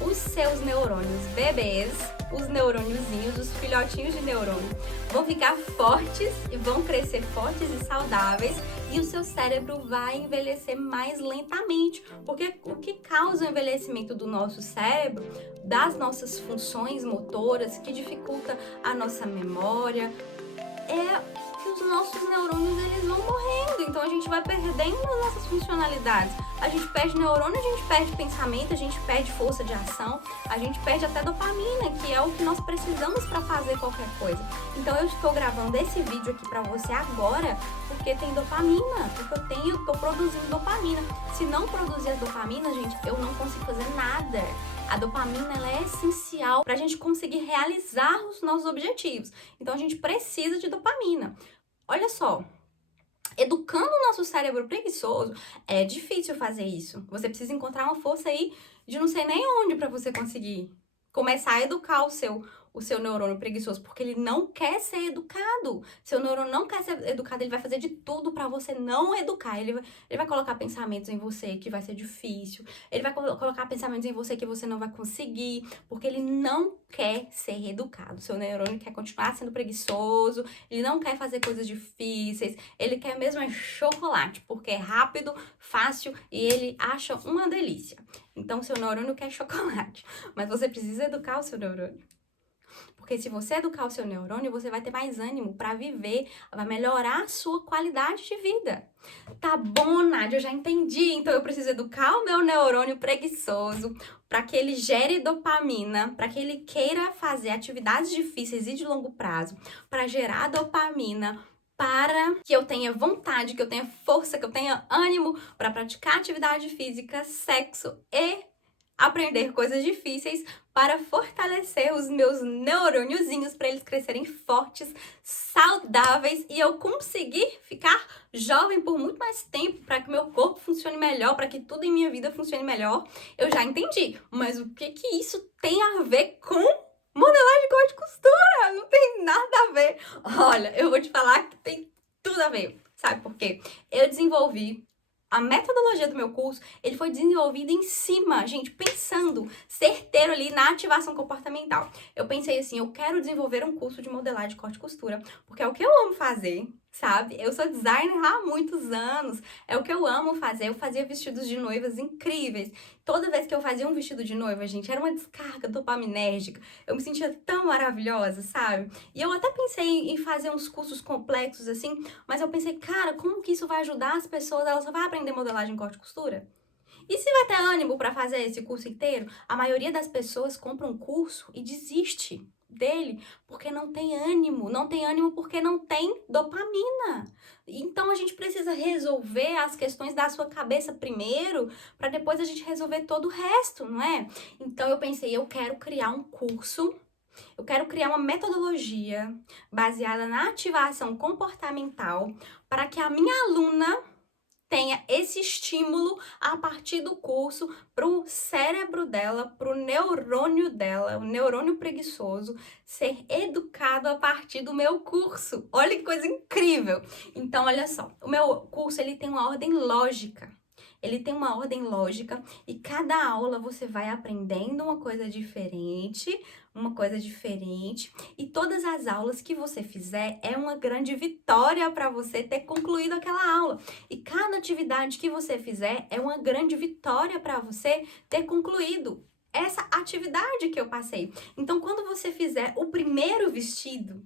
os seus neurônios bebês, os neurôniozinhos, os filhotinhos de neurônio, vão ficar fortes e vão crescer fortes e saudáveis, e o seu cérebro vai envelhecer mais lentamente, porque o que causa o envelhecimento do nosso cérebro, das nossas funções motoras, que dificulta a nossa memória, é que os nossos neurônios eles vão morrendo, então a gente vai perdendo as nossas funcionalidades. A gente perde neurônio, a gente perde pensamento, a gente perde força de ação, a gente perde até dopamina, que é o que nós precisamos para fazer qualquer coisa. Então eu estou gravando esse vídeo aqui para você agora, porque tem dopamina, porque eu tô produzindo dopamina. Se não produzir a dopamina, gente, eu não consigo fazer nada. A dopamina ela é essencial para a gente conseguir realizar os nossos objetivos. Então a gente precisa de dopamina. Olha só, educando o nosso cérebro preguiçoso, é difícil fazer isso. Você precisa encontrar uma força aí de não sei nem onde para você conseguir começar a educar o seu neurônio preguiçoso, porque ele não quer ser educado. Seu neurônio não quer ser educado, ele vai fazer de tudo para você não educar. Ele vai colocar pensamentos em você que vai ser difícil, ele vai colocar pensamentos em você que você não vai conseguir, porque ele não quer ser educado. Seu neurônio quer continuar sendo preguiçoso, ele não quer fazer coisas difíceis, ele quer mesmo chocolate, porque é rápido, fácil e ele acha uma delícia. Então, seu neurônio quer chocolate, mas você precisa educar o seu neurônio. Porque se você educar o seu neurônio, você vai ter mais ânimo para viver, vai melhorar a sua qualidade de vida. Tá bom, Nádia, eu já entendi. Então eu preciso educar o meu neurônio preguiçoso para que ele gere dopamina, para que ele queira fazer atividades difíceis e de longo prazo, para gerar dopamina, para que eu tenha vontade, que eu tenha força, que eu tenha ânimo para praticar atividade física, sexo e aprender coisas difíceis, para fortalecer os meus neurôniozinhos, para eles crescerem fortes, saudáveis e eu conseguir ficar jovem por muito mais tempo, para que meu corpo funcione melhor, para que tudo em minha vida funcione melhor. Eu já entendi, mas o que isso tem a ver com modelagem, corte e costura? Não tem nada a ver. Olha, eu vou te falar que tem tudo a ver. Sabe por quê? Eu desenvolvi a metodologia do meu curso, ele foi desenvolvido em cima, gente, pensando certeiro ali na ativação comportamental. Eu pensei assim, eu quero desenvolver um curso de modelagem, corte e costura, porque é o que eu amo fazer, sabe? Eu sou designer há muitos anos, é o que eu amo fazer. Eu fazia vestidos de noivas incríveis. Toda vez que eu fazia um vestido de noiva, gente, era uma descarga dopaminérgica. Eu me sentia tão maravilhosa, sabe? E eu até pensei em fazer uns cursos complexos assim, mas eu pensei, cara, como que isso vai ajudar as pessoas? Elas só vão aprender modelagem, corte e costura? E se vai ter ânimo para fazer esse curso inteiro? A maioria das pessoas compra um curso e desiste dele porque não tem ânimo. Não tem ânimo porque não tem dopamina. Então a gente precisa resolver as questões da sua cabeça primeiro, para depois a gente resolver todo o resto, não é? Então eu pensei, eu quero criar um curso. Eu quero criar uma metodologia baseada na ativação comportamental para que a minha aluna tenha esse estímulo a partir do curso para o cérebro dela, para o neurônio dela, o neurônio preguiçoso, ser educado a partir do meu curso. Olha que coisa incrível! Então, olha só, o meu curso ele tem uma ordem lógica. Ele tem uma ordem lógica e cada aula você vai aprendendo uma coisa diferente, e todas as aulas que você fizer é uma grande vitória para você ter concluído aquela aula. E cada atividade que você fizer é uma grande vitória para você ter concluído essa atividade que eu passei. Então, quando você fizer o primeiro vestido,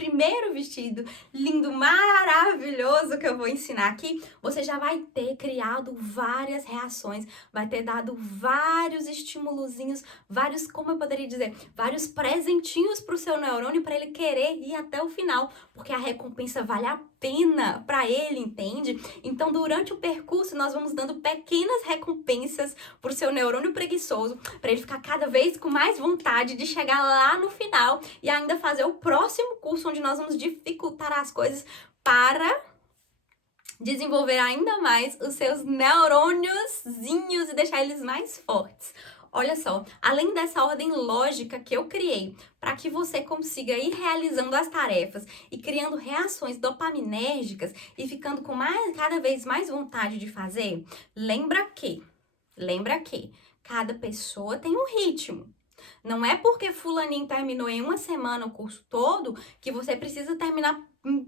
primeiro vestido lindo, maravilhoso que eu vou ensinar aqui, você já vai ter criado várias reações, vai ter dado vários estimulozinhos, vários, como eu poderia dizer, vários presentinhos para o seu neurônio para ele querer ir até o final, porque a recompensa vale a pena para ele, entende? Então, durante o percurso, nós vamos dando pequenas recompensas para o seu neurônio preguiçoso, para ele ficar cada vez com mais vontade de chegar lá no final e ainda fazer o próximo curso, onde nós vamos dificultar as coisas para desenvolver ainda mais os seus neurôniozinhos e deixar eles mais fortes. Olha só, além dessa ordem lógica que eu criei para que você consiga ir realizando as tarefas e criando reações dopaminérgicas e ficando com cada vez mais vontade de fazer, lembra que cada pessoa tem um ritmo. Não é porque fulaninho terminou em uma semana o curso todo que você precisa terminar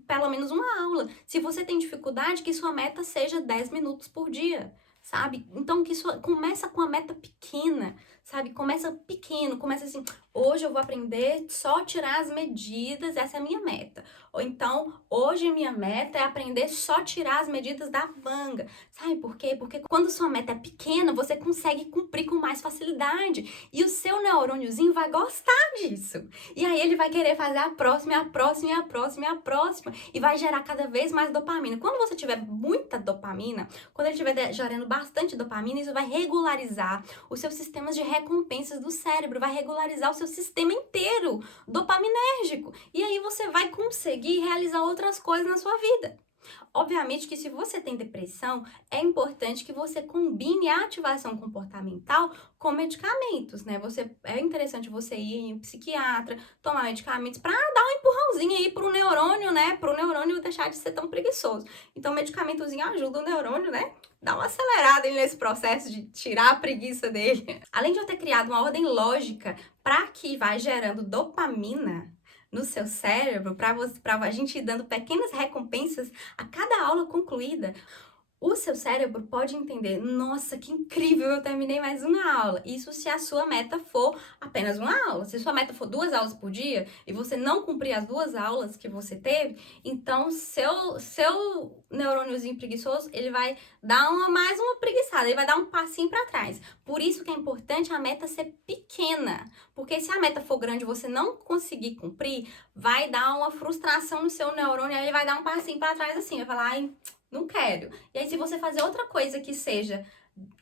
pelo menos uma aula. Se você tem dificuldade, que sua meta seja 10 minutos por dia, sabe? Então, começa com a meta pequena, sabe? Começa pequeno, começa assim, hoje eu vou aprender só tirar as medidas, essa é a minha meta. Ou então, hoje a minha meta é aprender só tirar as medidas da manga. Sabe por quê? Porque quando sua meta é pequena, você consegue cumprir com mais facilidade. E o seu neurôniozinho vai gostar disso. E aí ele vai querer fazer a próxima, a próxima, a próxima, a próxima. E vai gerar cada vez mais dopamina. Quando você tiver muita dopamina, quando ele estiver gerando bastante dopamina, isso vai regularizar os seus sistemas de recompensas do cérebro, vai regularizar o seu sistema inteiro dopaminérgico. E aí você vai conseguir realizar outras coisas na sua vida. Obviamente que se você tem depressão, é importante que você combine a ativação comportamental com medicamentos, né? É interessante você ir em um psiquiatra, tomar medicamentos para dar um empurrãozinho aí pro neurônio, né? Pro neurônio deixar de ser tão preguiçoso. Então, medicamentozinho ajuda o neurônio, né? Dá uma acelerada nesse processo de tirar a preguiça dele. Além de eu ter criado uma ordem lógica para que vai gerando dopamina no seu cérebro, para a gente ir dando pequenas recompensas a cada aula concluída, o seu cérebro pode entender, nossa, que incrível, eu terminei mais uma aula. Isso se a sua meta for apenas uma aula. Se sua meta for 2 aulas por dia e você não cumprir as 2 aulas que você teve, então seu neurôniozinho preguiçoso, ele vai dar mais uma preguiçada, ele vai dar um passinho para trás. Por isso que é importante a meta ser pequena, porque se a meta for grande e você não conseguir cumprir, vai dar uma frustração no seu neurônio, aí ele vai dar um passinho para trás assim, vai falar, ai, não quero. E aí, se você fazer outra coisa que seja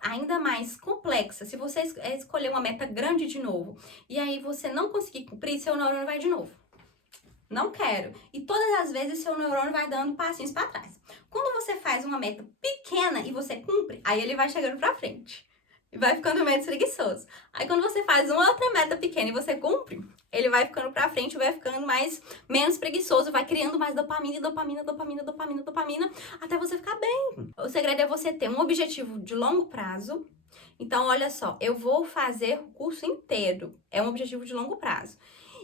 ainda mais complexa, se você escolher uma meta grande de novo, e aí você não conseguir cumprir, seu neurônio vai de novo. Não quero. E todas as vezes seu neurônio vai dando passinhos para trás. Quando você faz uma meta pequena e você cumpre, aí ele vai chegando para frente. E vai ficando menos preguiçoso. Aí quando você faz uma outra meta pequena e você cumpre, ele vai ficando pra frente, vai ficando menos preguiçoso, vai criando mais dopamina, até você ficar bem. O segredo é você ter um objetivo de longo prazo. Então, olha só, eu vou fazer o curso inteiro. É um objetivo de longo prazo.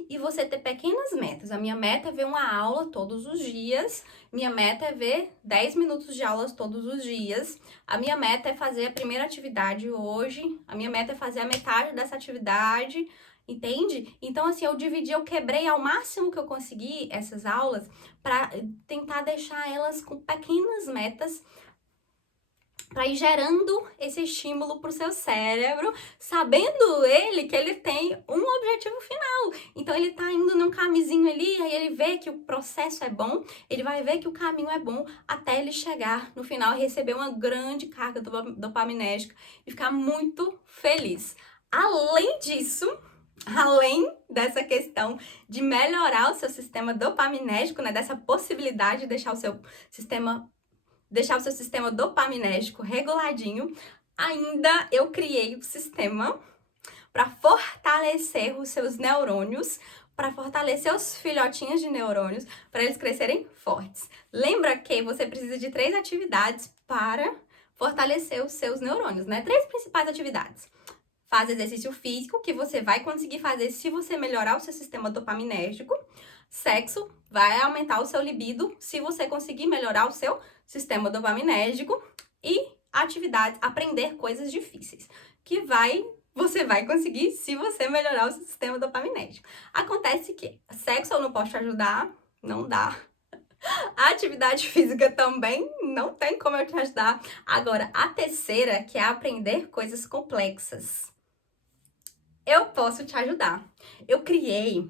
E você ter pequenas metas. A minha meta é ver uma aula todos os dias. Minha meta é ver 10 minutos de aulas todos os dias. A minha meta é fazer a primeira atividade hoje. A minha meta é fazer a metade dessa atividade. Entende? Então, assim, eu quebrei ao máximo que eu consegui essas aulas para tentar deixar elas com pequenas metas para ir gerando esse estímulo para o seu cérebro, sabendo ele que ele tem um objetivo final. Então, ele tá indo num caminhozinho ali, aí ele vê que o processo é bom, ele vai ver que o caminho é bom, até ele chegar no final e receber uma grande carga dopaminérgica e ficar muito feliz. Além disso, além dessa questão de melhorar o seu sistema dopaminérgico, né, dessa possibilidade de deixar o seu sistema dopaminérgico reguladinho, ainda eu criei um sistema para fortalecer os seus neurônios, para fortalecer os filhotinhos de neurônios, para eles crescerem fortes. Lembra que você precisa de 3 atividades para fortalecer os seus neurônios, né? 3 principais atividades. Faz exercício físico, que você vai conseguir fazer se você melhorar o seu sistema dopaminérgico. Sexo, vai aumentar o seu libido se você conseguir melhorar o seu sistema dopaminérgico. E atividades, aprender coisas difíceis, que você vai conseguir se você melhorar o seu sistema dopaminérgico. Acontece que sexo eu não posso te ajudar, não dá. A atividade física também não tem como eu te ajudar. Agora, a terceira, que é aprender coisas complexas, eu posso te ajudar. Eu criei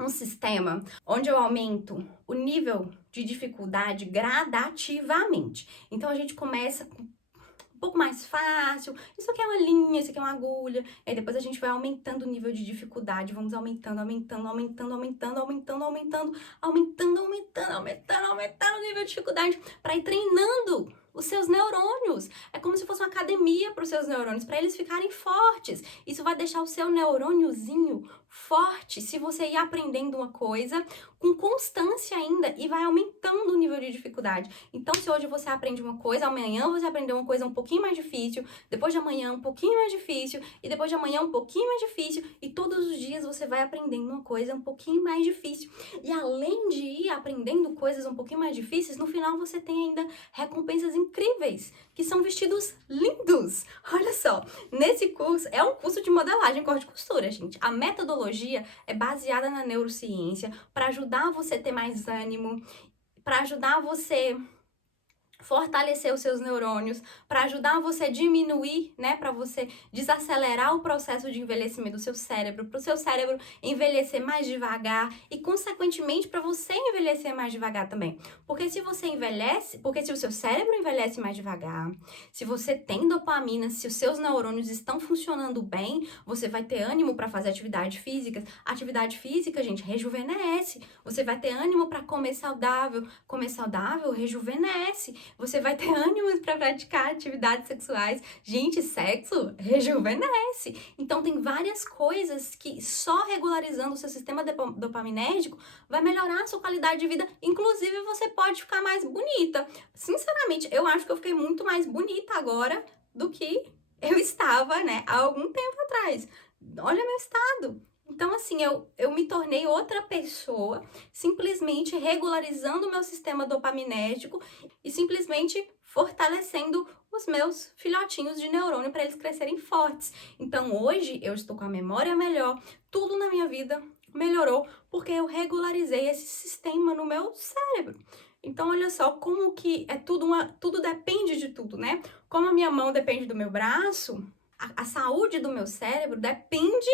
um sistema onde eu aumento o nível de dificuldade gradativamente. Então, a gente começa com um pouco mais fácil, isso aqui é uma linha, isso aqui é uma agulha, e aí depois a gente vai aumentando o nível de dificuldade, vamos aumentando, aumentando, aumentando, aumentando, aumentando, aumentando, aumentando, aumentando, aumentando, aumentando o nível de dificuldade, para ir treinando os seus neurônios. É como se fosse uma academia para os seus neurônios, para eles ficarem fortes. Isso vai deixar o seu neurôniozinho forte se você ir aprendendo uma coisa com constância ainda e vai aumentando o nível de dificuldade. Então, se hoje você aprende uma coisa, amanhã você aprendeu uma coisa um pouquinho mais difícil, depois de amanhã um pouquinho mais difícil, e depois de amanhã um pouquinho mais difícil, e todos os dias você vai aprendendo uma coisa um pouquinho mais difícil. E além de ir aprendendo coisas um pouquinho mais difíceis, no final você tem ainda recompensas incríveis, que são vestidos lindos. Olha só, nesse curso, é um curso de modelagem corte e costura, gente. A metodologia é baseada na neurociência para ajudar você a ter mais ânimo, para ajudar você fortalecer os seus neurônios, para ajudar você a diminuir, né, para você desacelerar o processo de envelhecimento do seu cérebro, para o seu cérebro envelhecer mais devagar e, consequentemente, para você envelhecer mais devagar também. Porque se você envelhece, porque se o seu cérebro envelhece mais devagar, se você tem dopamina, se os seus neurônios estão funcionando bem, você vai ter ânimo para fazer atividade física. Atividade física, gente, rejuvenesce. Você vai ter ânimo para comer saudável rejuvenesce. Você vai ter ânimo para praticar atividades sexuais. Gente, sexo rejuvenesce. Então, tem várias coisas que só regularizando o seu sistema dopaminérgico vai melhorar a sua qualidade de vida. Inclusive, você pode ficar mais bonita. Sinceramente, eu acho que eu fiquei muito mais bonita agora do que eu estava, né, há algum tempo atrás. Olha meu estado. Então, assim, eu me tornei outra pessoa, simplesmente regularizando o meu sistema dopaminérgico e simplesmente fortalecendo os meus filhotinhos de neurônio para eles crescerem fortes. Então, hoje, eu estou com a memória melhor, tudo na minha vida melhorou porque eu regularizei esse sistema no meu cérebro. Então, olha só como que é tudo depende de tudo, né? Como a minha mão depende do meu braço, a saúde do meu cérebro depende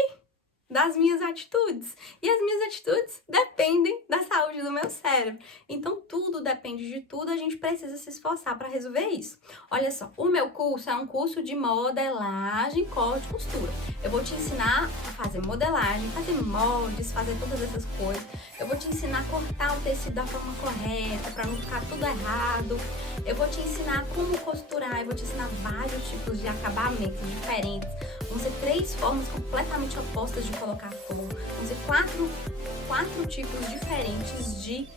das minhas atitudes. E as minhas atitudes dependem da saúde do meu cérebro. Então, tudo depende de tudo, a gente precisa se esforçar para resolver isso. Olha só, o meu curso é um curso de modelagem, corte e costura. Eu vou te ensinar a fazer modelagem, fazer moldes, fazer todas essas coisas. Eu vou te ensinar a cortar o tecido da forma correta, para não ficar tudo errado. Eu vou te ensinar como costurar, eu vou te ensinar vários tipos de acabamentos diferentes. Vão ser 3 formas completamente opostas de colocar fogo. Vão ser quatro tipos diferentes de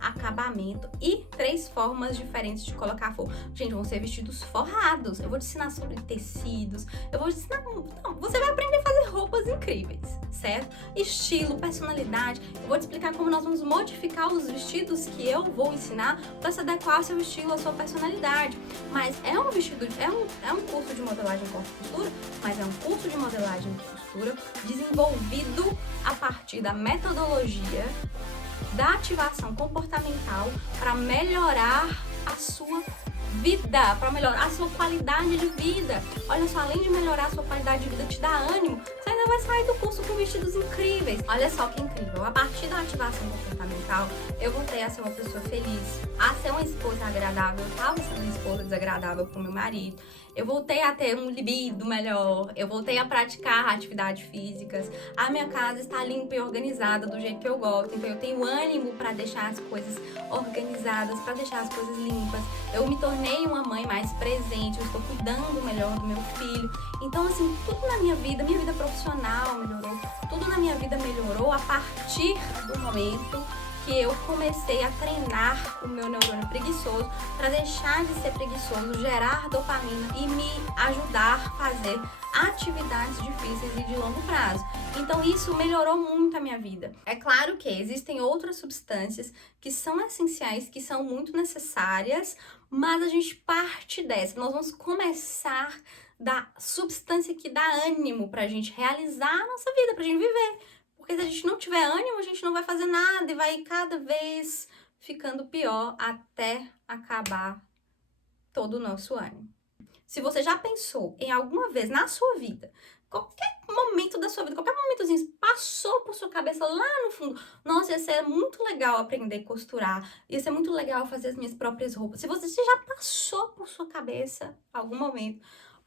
acabamento e 3 formas diferentes de colocar fogo. Gente, vão ser vestidos forrados. Eu vou te ensinar sobre tecidos. Eu vou te ensinar... Não, você vai aprender a fazer roupas incríveis, certo? Estilo, personalidade. Eu vou te explicar como nós vamos modificar os vestidos que eu vou ensinar para se adequar ao seu estilo, à sua personalidade. Mas é um vestido, é um curso de modelagem corte e costura, mas é um curso de modelagem e costura desenvolvido a partir da metodologia da ativação comportamental para melhorar a sua vida, para melhorar a sua qualidade de vida. Olha só, além de melhorar a sua qualidade de vida, te dar ânimo, você ainda vai sair do curso com vestidos incríveis. Olha só que incrível, a partir da ativação comportamental, eu voltei a ser uma pessoa feliz, a ser uma esposa agradável. Eu estava sendo uma esposa desagradável para o meu marido. Eu voltei a ter um libido melhor, eu voltei a praticar atividades físicas, a minha casa está limpa e organizada do jeito que eu gosto, então eu tenho ânimo para deixar as coisas organizadas, para deixar as coisas limpas. Eu me tornei uma mãe mais presente, eu estou cuidando melhor do meu filho. Então, assim, tudo na minha vida profissional melhorou, tudo na minha vida melhorou a partir do momento que eu comecei a treinar o meu neurônio preguiçoso para deixar de ser preguiçoso, gerar dopamina e me ajudar a fazer atividades difíceis e de longo prazo. Então isso melhorou muito a minha vida. É claro que existem outras substâncias que são essenciais, que são muito necessárias, mas a gente parte dessa. Nós vamos começar da substância que dá ânimo pra gente realizar a nossa vida, pra gente viver. Porque se a gente não tiver ânimo, a gente não vai fazer nada e vai cada vez ficando pior até acabar todo o nosso ânimo. Se você já pensou em alguma vez na sua vida, qualquer momento da sua vida, qualquer momentozinho passou por sua cabeça lá no fundo, nossa, ia ser muito legal aprender a costurar, ia ser muito legal fazer as minhas próprias roupas. Se você já passou por sua cabeça algum momento,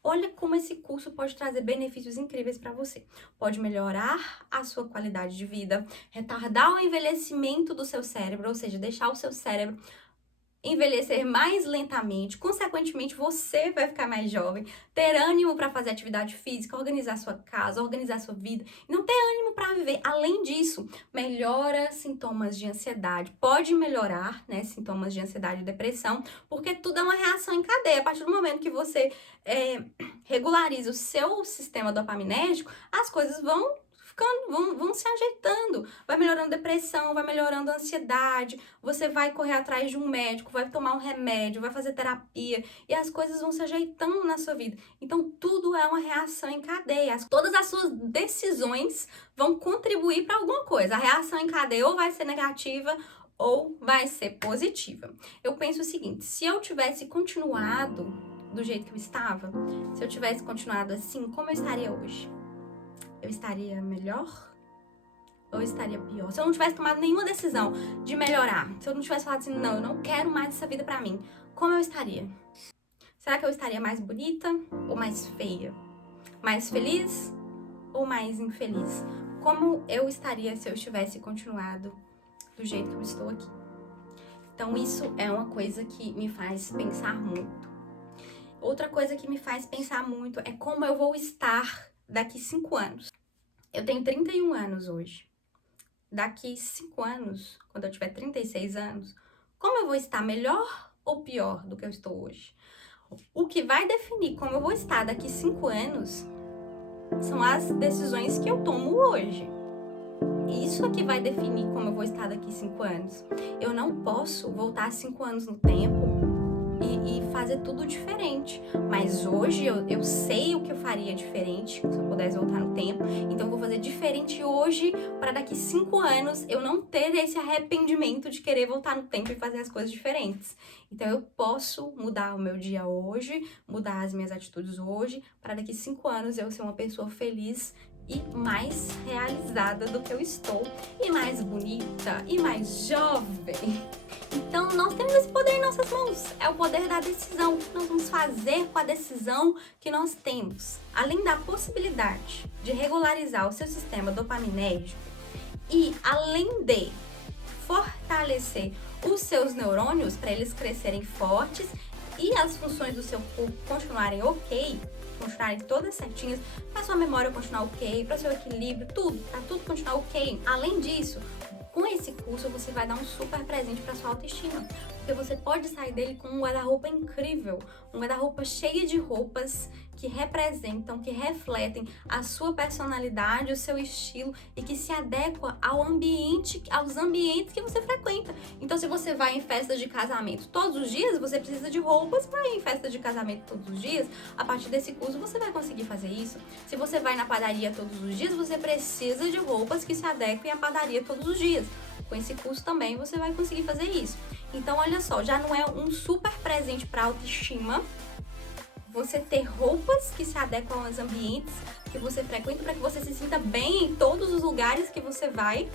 olha como esse curso pode trazer benefícios incríveis para você. Pode melhorar a sua qualidade de vida, retardar o envelhecimento do seu cérebro, ou seja, deixar o seu cérebro envelhecer mais lentamente, consequentemente você vai ficar mais jovem, ter ânimo para fazer atividade física, organizar sua casa, organizar sua vida, e não ter ânimo para viver. Além disso, melhora sintomas de ansiedade, pode melhorar, né, sintomas de ansiedade e depressão, porque tudo é uma reação em cadeia. A partir do momento que você regulariza o seu sistema dopaminérgico, as coisas vão se ajeitando, vai melhorando depressão, vai melhorando ansiedade, você vai correr atrás de um médico, vai tomar um remédio, vai fazer terapia e as coisas vão se ajeitando na sua vida. Então tudo é uma reação em cadeia. Todas as suas decisões vão contribuir para alguma coisa. A reação em cadeia ou vai ser negativa ou vai ser positiva. Eu penso o seguinte, se eu tivesse continuado do jeito que eu estava, se eu tivesse continuado assim, como eu estaria hoje? Eu estaria melhor ou eu estaria pior? Se eu não tivesse tomado nenhuma decisão de melhorar, se eu não tivesse falado assim, não, eu não quero mais essa vida pra mim, como eu estaria? Será que eu estaria mais bonita ou mais feia? Mais feliz ou mais infeliz? Como eu estaria se eu tivesse continuado do jeito que eu estou aqui? Então isso é uma coisa que me faz pensar muito. Outra coisa que me faz pensar muito é como eu vou estar daqui 5 anos. Eu tenho 31 anos hoje. Daqui 5 anos, quando eu tiver 36 anos, como eu vou estar melhor ou pior do que eu estou hoje? O que vai definir como eu vou estar daqui 5 anos são as decisões que eu tomo hoje. Isso é que vai definir como eu vou estar daqui 5 anos. Eu não posso voltar 5 anos no tempo e fazer tudo diferente. Mas hoje eu sei o que eu faria diferente se eu pudesse voltar no tempo. Então eu vou fazer diferente hoje para daqui 5 anos eu não ter esse arrependimento de querer voltar no tempo e fazer as coisas diferentes. Então eu posso mudar o meu dia hoje, mudar as minhas atitudes hoje, para daqui 5 anos eu ser uma pessoa feliz e mais realizada do que eu estou, e mais bonita, e mais jovem. Então, nós temos esse poder em nossas mãos. É o poder da decisão. O que nós vamos fazer com a decisão que nós temos? Além da possibilidade de regularizar o seu sistema dopaminérgico e além de fortalecer os seus neurônios para eles crescerem fortes e as funções do seu corpo continuarem ok, continuarem todas certinhas, para sua memória continuar ok, para seu equilíbrio, para tudo continuar ok. Além disso, com esse curso você vai dar um super presente para sua autoestima, porque você pode sair dele com um guarda-roupa incrível, um guarda-roupa cheio de roupas que representam, que refletem a sua personalidade, o seu estilo e que se adequa ao ambiente, aos ambientes que você frequenta. Então, se você vai em festas de casamento todos os dias, você precisa de roupas para ir em festa de casamento todos os dias. A partir desse curso, você vai conseguir fazer isso. Se você vai na padaria todos os dias, você precisa de roupas que se adequem à padaria todos os dias. Com esse curso também você vai conseguir fazer isso. Então, olha só, já não é um super presente para autoestima você ter roupas que se adequam aos ambientes que você frequenta para que você se sinta bem em todos os lugares que você vai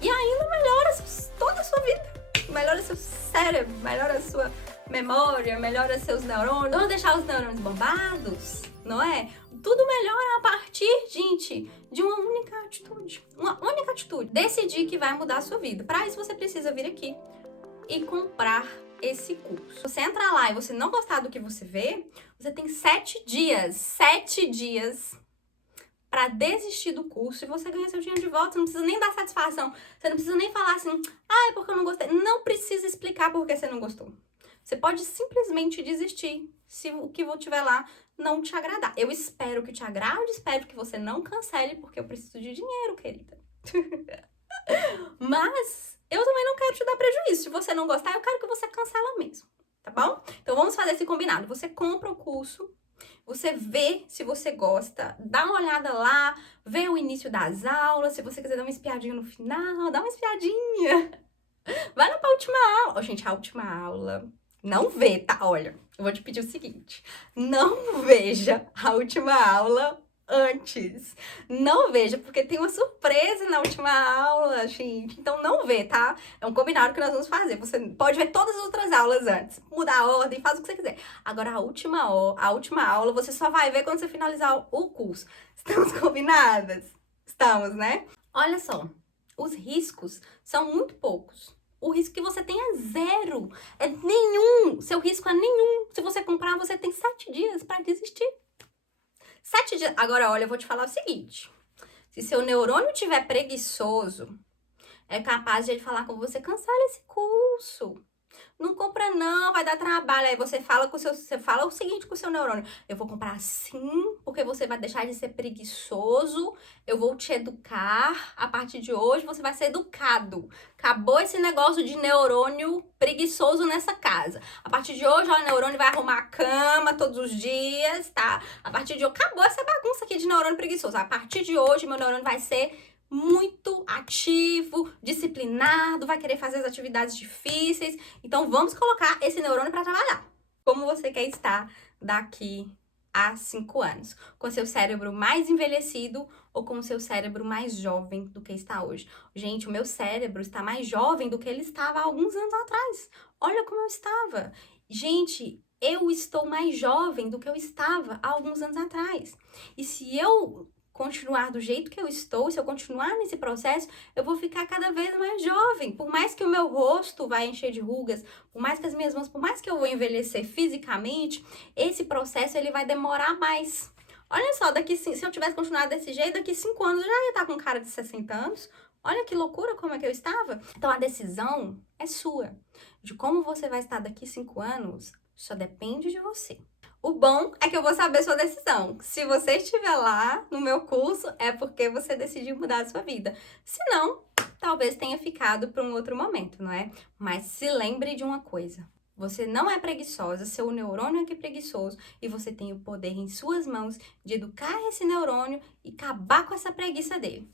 e ainda melhora toda a sua vida, melhora seu cérebro, melhora a sua memória, melhora seus neurônios. Vamos deixar os neurônios bombados, não é? Tudo melhora a partir, gente, de uma única atitude. Uma única atitude. Decidir que vai mudar a sua vida. Para isso você precisa vir aqui e comprar esse curso. Se você entrar lá e você não gostar do que você vê, você tem 7 dias para desistir do curso e você ganha seu dinheiro de volta. Você não precisa nem dar satisfação. Você não precisa nem falar assim, é porque eu não gostei. Não precisa explicar por que você não gostou. Você pode simplesmente desistir se o que tiver lá não te agradar. Eu espero que te agrade, espero que você não cancele, porque eu preciso de dinheiro, querida. Mas eu também não quero te dar prejuízo. Se você não gostar, eu quero que você cancela mesmo, tá bom? Então vamos fazer esse combinado. Você compra o curso, você vê se você gosta, dá uma olhada lá, vê o início das aulas, se você quiser dar uma espiadinha no final, dá uma espiadinha. Vai lá pra última aula. Ó, gente, a última aula, não vê, tá? Olha, eu vou te pedir o seguinte, não veja a última aula antes. Não veja, porque tem uma surpresa na última aula, gente. Então não vê, tá? É um combinado que nós vamos fazer. Você pode ver todas as outras aulas antes. Mudar a ordem, faz o que você quiser. Agora, a última aula, você só vai ver quando você finalizar o curso. Estamos combinadas? Estamos, né? Olha só, os riscos são muito poucos. O risco que você tem é zero. É nenhum. Seu risco é nenhum. Se você comprar, você tem 7 dias para desistir. 7 dias. Agora, olha, eu vou te falar o seguinte. Se seu neurônio estiver preguiçoso, é capaz de ele falar com você, cancela esse curso. Não compra não, vai dar trabalho. Aí você fala o seguinte com o seu neurônio: eu vou comprar sim, porque você vai deixar de ser preguiçoso. Eu vou te educar. A partir de hoje você vai ser educado. Acabou esse negócio de neurônio preguiçoso nessa casa. A partir de hoje, ó, o neurônio vai arrumar a cama todos os dias, tá? A partir de hoje, acabou essa bagunça aqui de neurônio preguiçoso. A partir de hoje, meu neurônio vai ser muito ativo, disciplinado, vai querer fazer as atividades difíceis. Então, vamos colocar esse neurônio para trabalhar. Como você quer estar daqui a 5 anos? Com seu cérebro mais envelhecido ou com o seu cérebro mais jovem do que está hoje? Gente, o meu cérebro está mais jovem do que ele estava há alguns anos atrás. Olha como eu estava. Gente, eu estou mais jovem do que eu estava há alguns anos atrás. E se eu continuar do jeito que eu estou, se eu continuar nesse processo, eu vou ficar cada vez mais jovem. Por mais que o meu rosto vai encher de rugas, por mais que as minhas mãos, por mais que eu vou envelhecer fisicamente, esse processo ele vai demorar mais. Olha só, se eu tivesse continuado desse jeito, daqui 5 anos eu já ia estar com cara de 60 anos. Olha que loucura como é que eu estava. Então a decisão é sua. De como você vai estar daqui 5 anos, só depende de você. O bom é que eu vou saber sua decisão. Se você estiver lá no meu curso, é porque você decidiu mudar a sua vida. Se não, talvez tenha ficado para um outro momento, não é? Mas se lembre de uma coisa. Você não é preguiçosa, seu neurônio é que é preguiçoso e você tem o poder em suas mãos de educar esse neurônio e acabar com essa preguiça dele.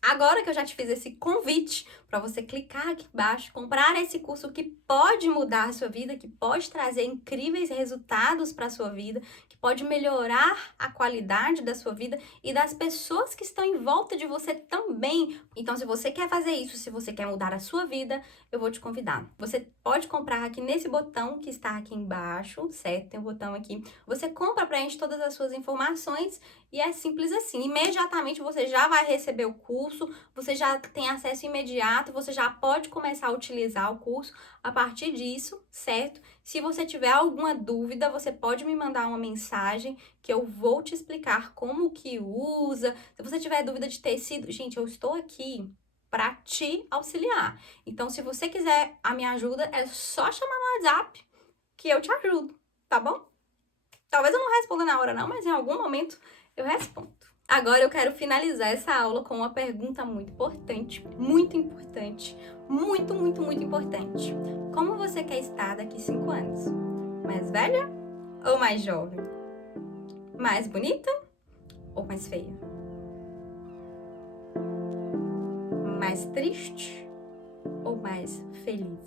Agora que eu já te fiz esse convite para você clicar aqui embaixo, comprar esse curso que pode mudar a sua vida, que pode trazer incríveis resultados para a sua vida, que pode melhorar a qualidade da sua vida e das pessoas que estão em volta de você também. Então, se você quer fazer isso, se você quer mudar a sua vida, eu vou te convidar. Você pode comprar aqui nesse botão que está aqui embaixo, certo? Tem um botão aqui. Você compra, preenche todas as suas informações e é simples assim. Imediatamente você já vai receber o curso, você já tem acesso imediato, você já pode começar a utilizar o curso a partir disso, certo? Se você tiver alguma dúvida, você pode me mandar uma mensagem que eu vou te explicar como que usa. Se você tiver dúvida de tecido, gente, eu estou aqui para te auxiliar. Então, se você quiser a minha ajuda, é só chamar no WhatsApp que eu te ajudo, tá bom? Talvez eu não responda na hora não, mas em algum momento eu respondo. Agora eu quero finalizar essa aula com uma pergunta muito importante, muito importante, muito, muito, muito importante. Como você quer estar daqui 5 anos? Mais velha ou mais jovem? Mais bonita ou mais feia? Mais triste ou mais feliz?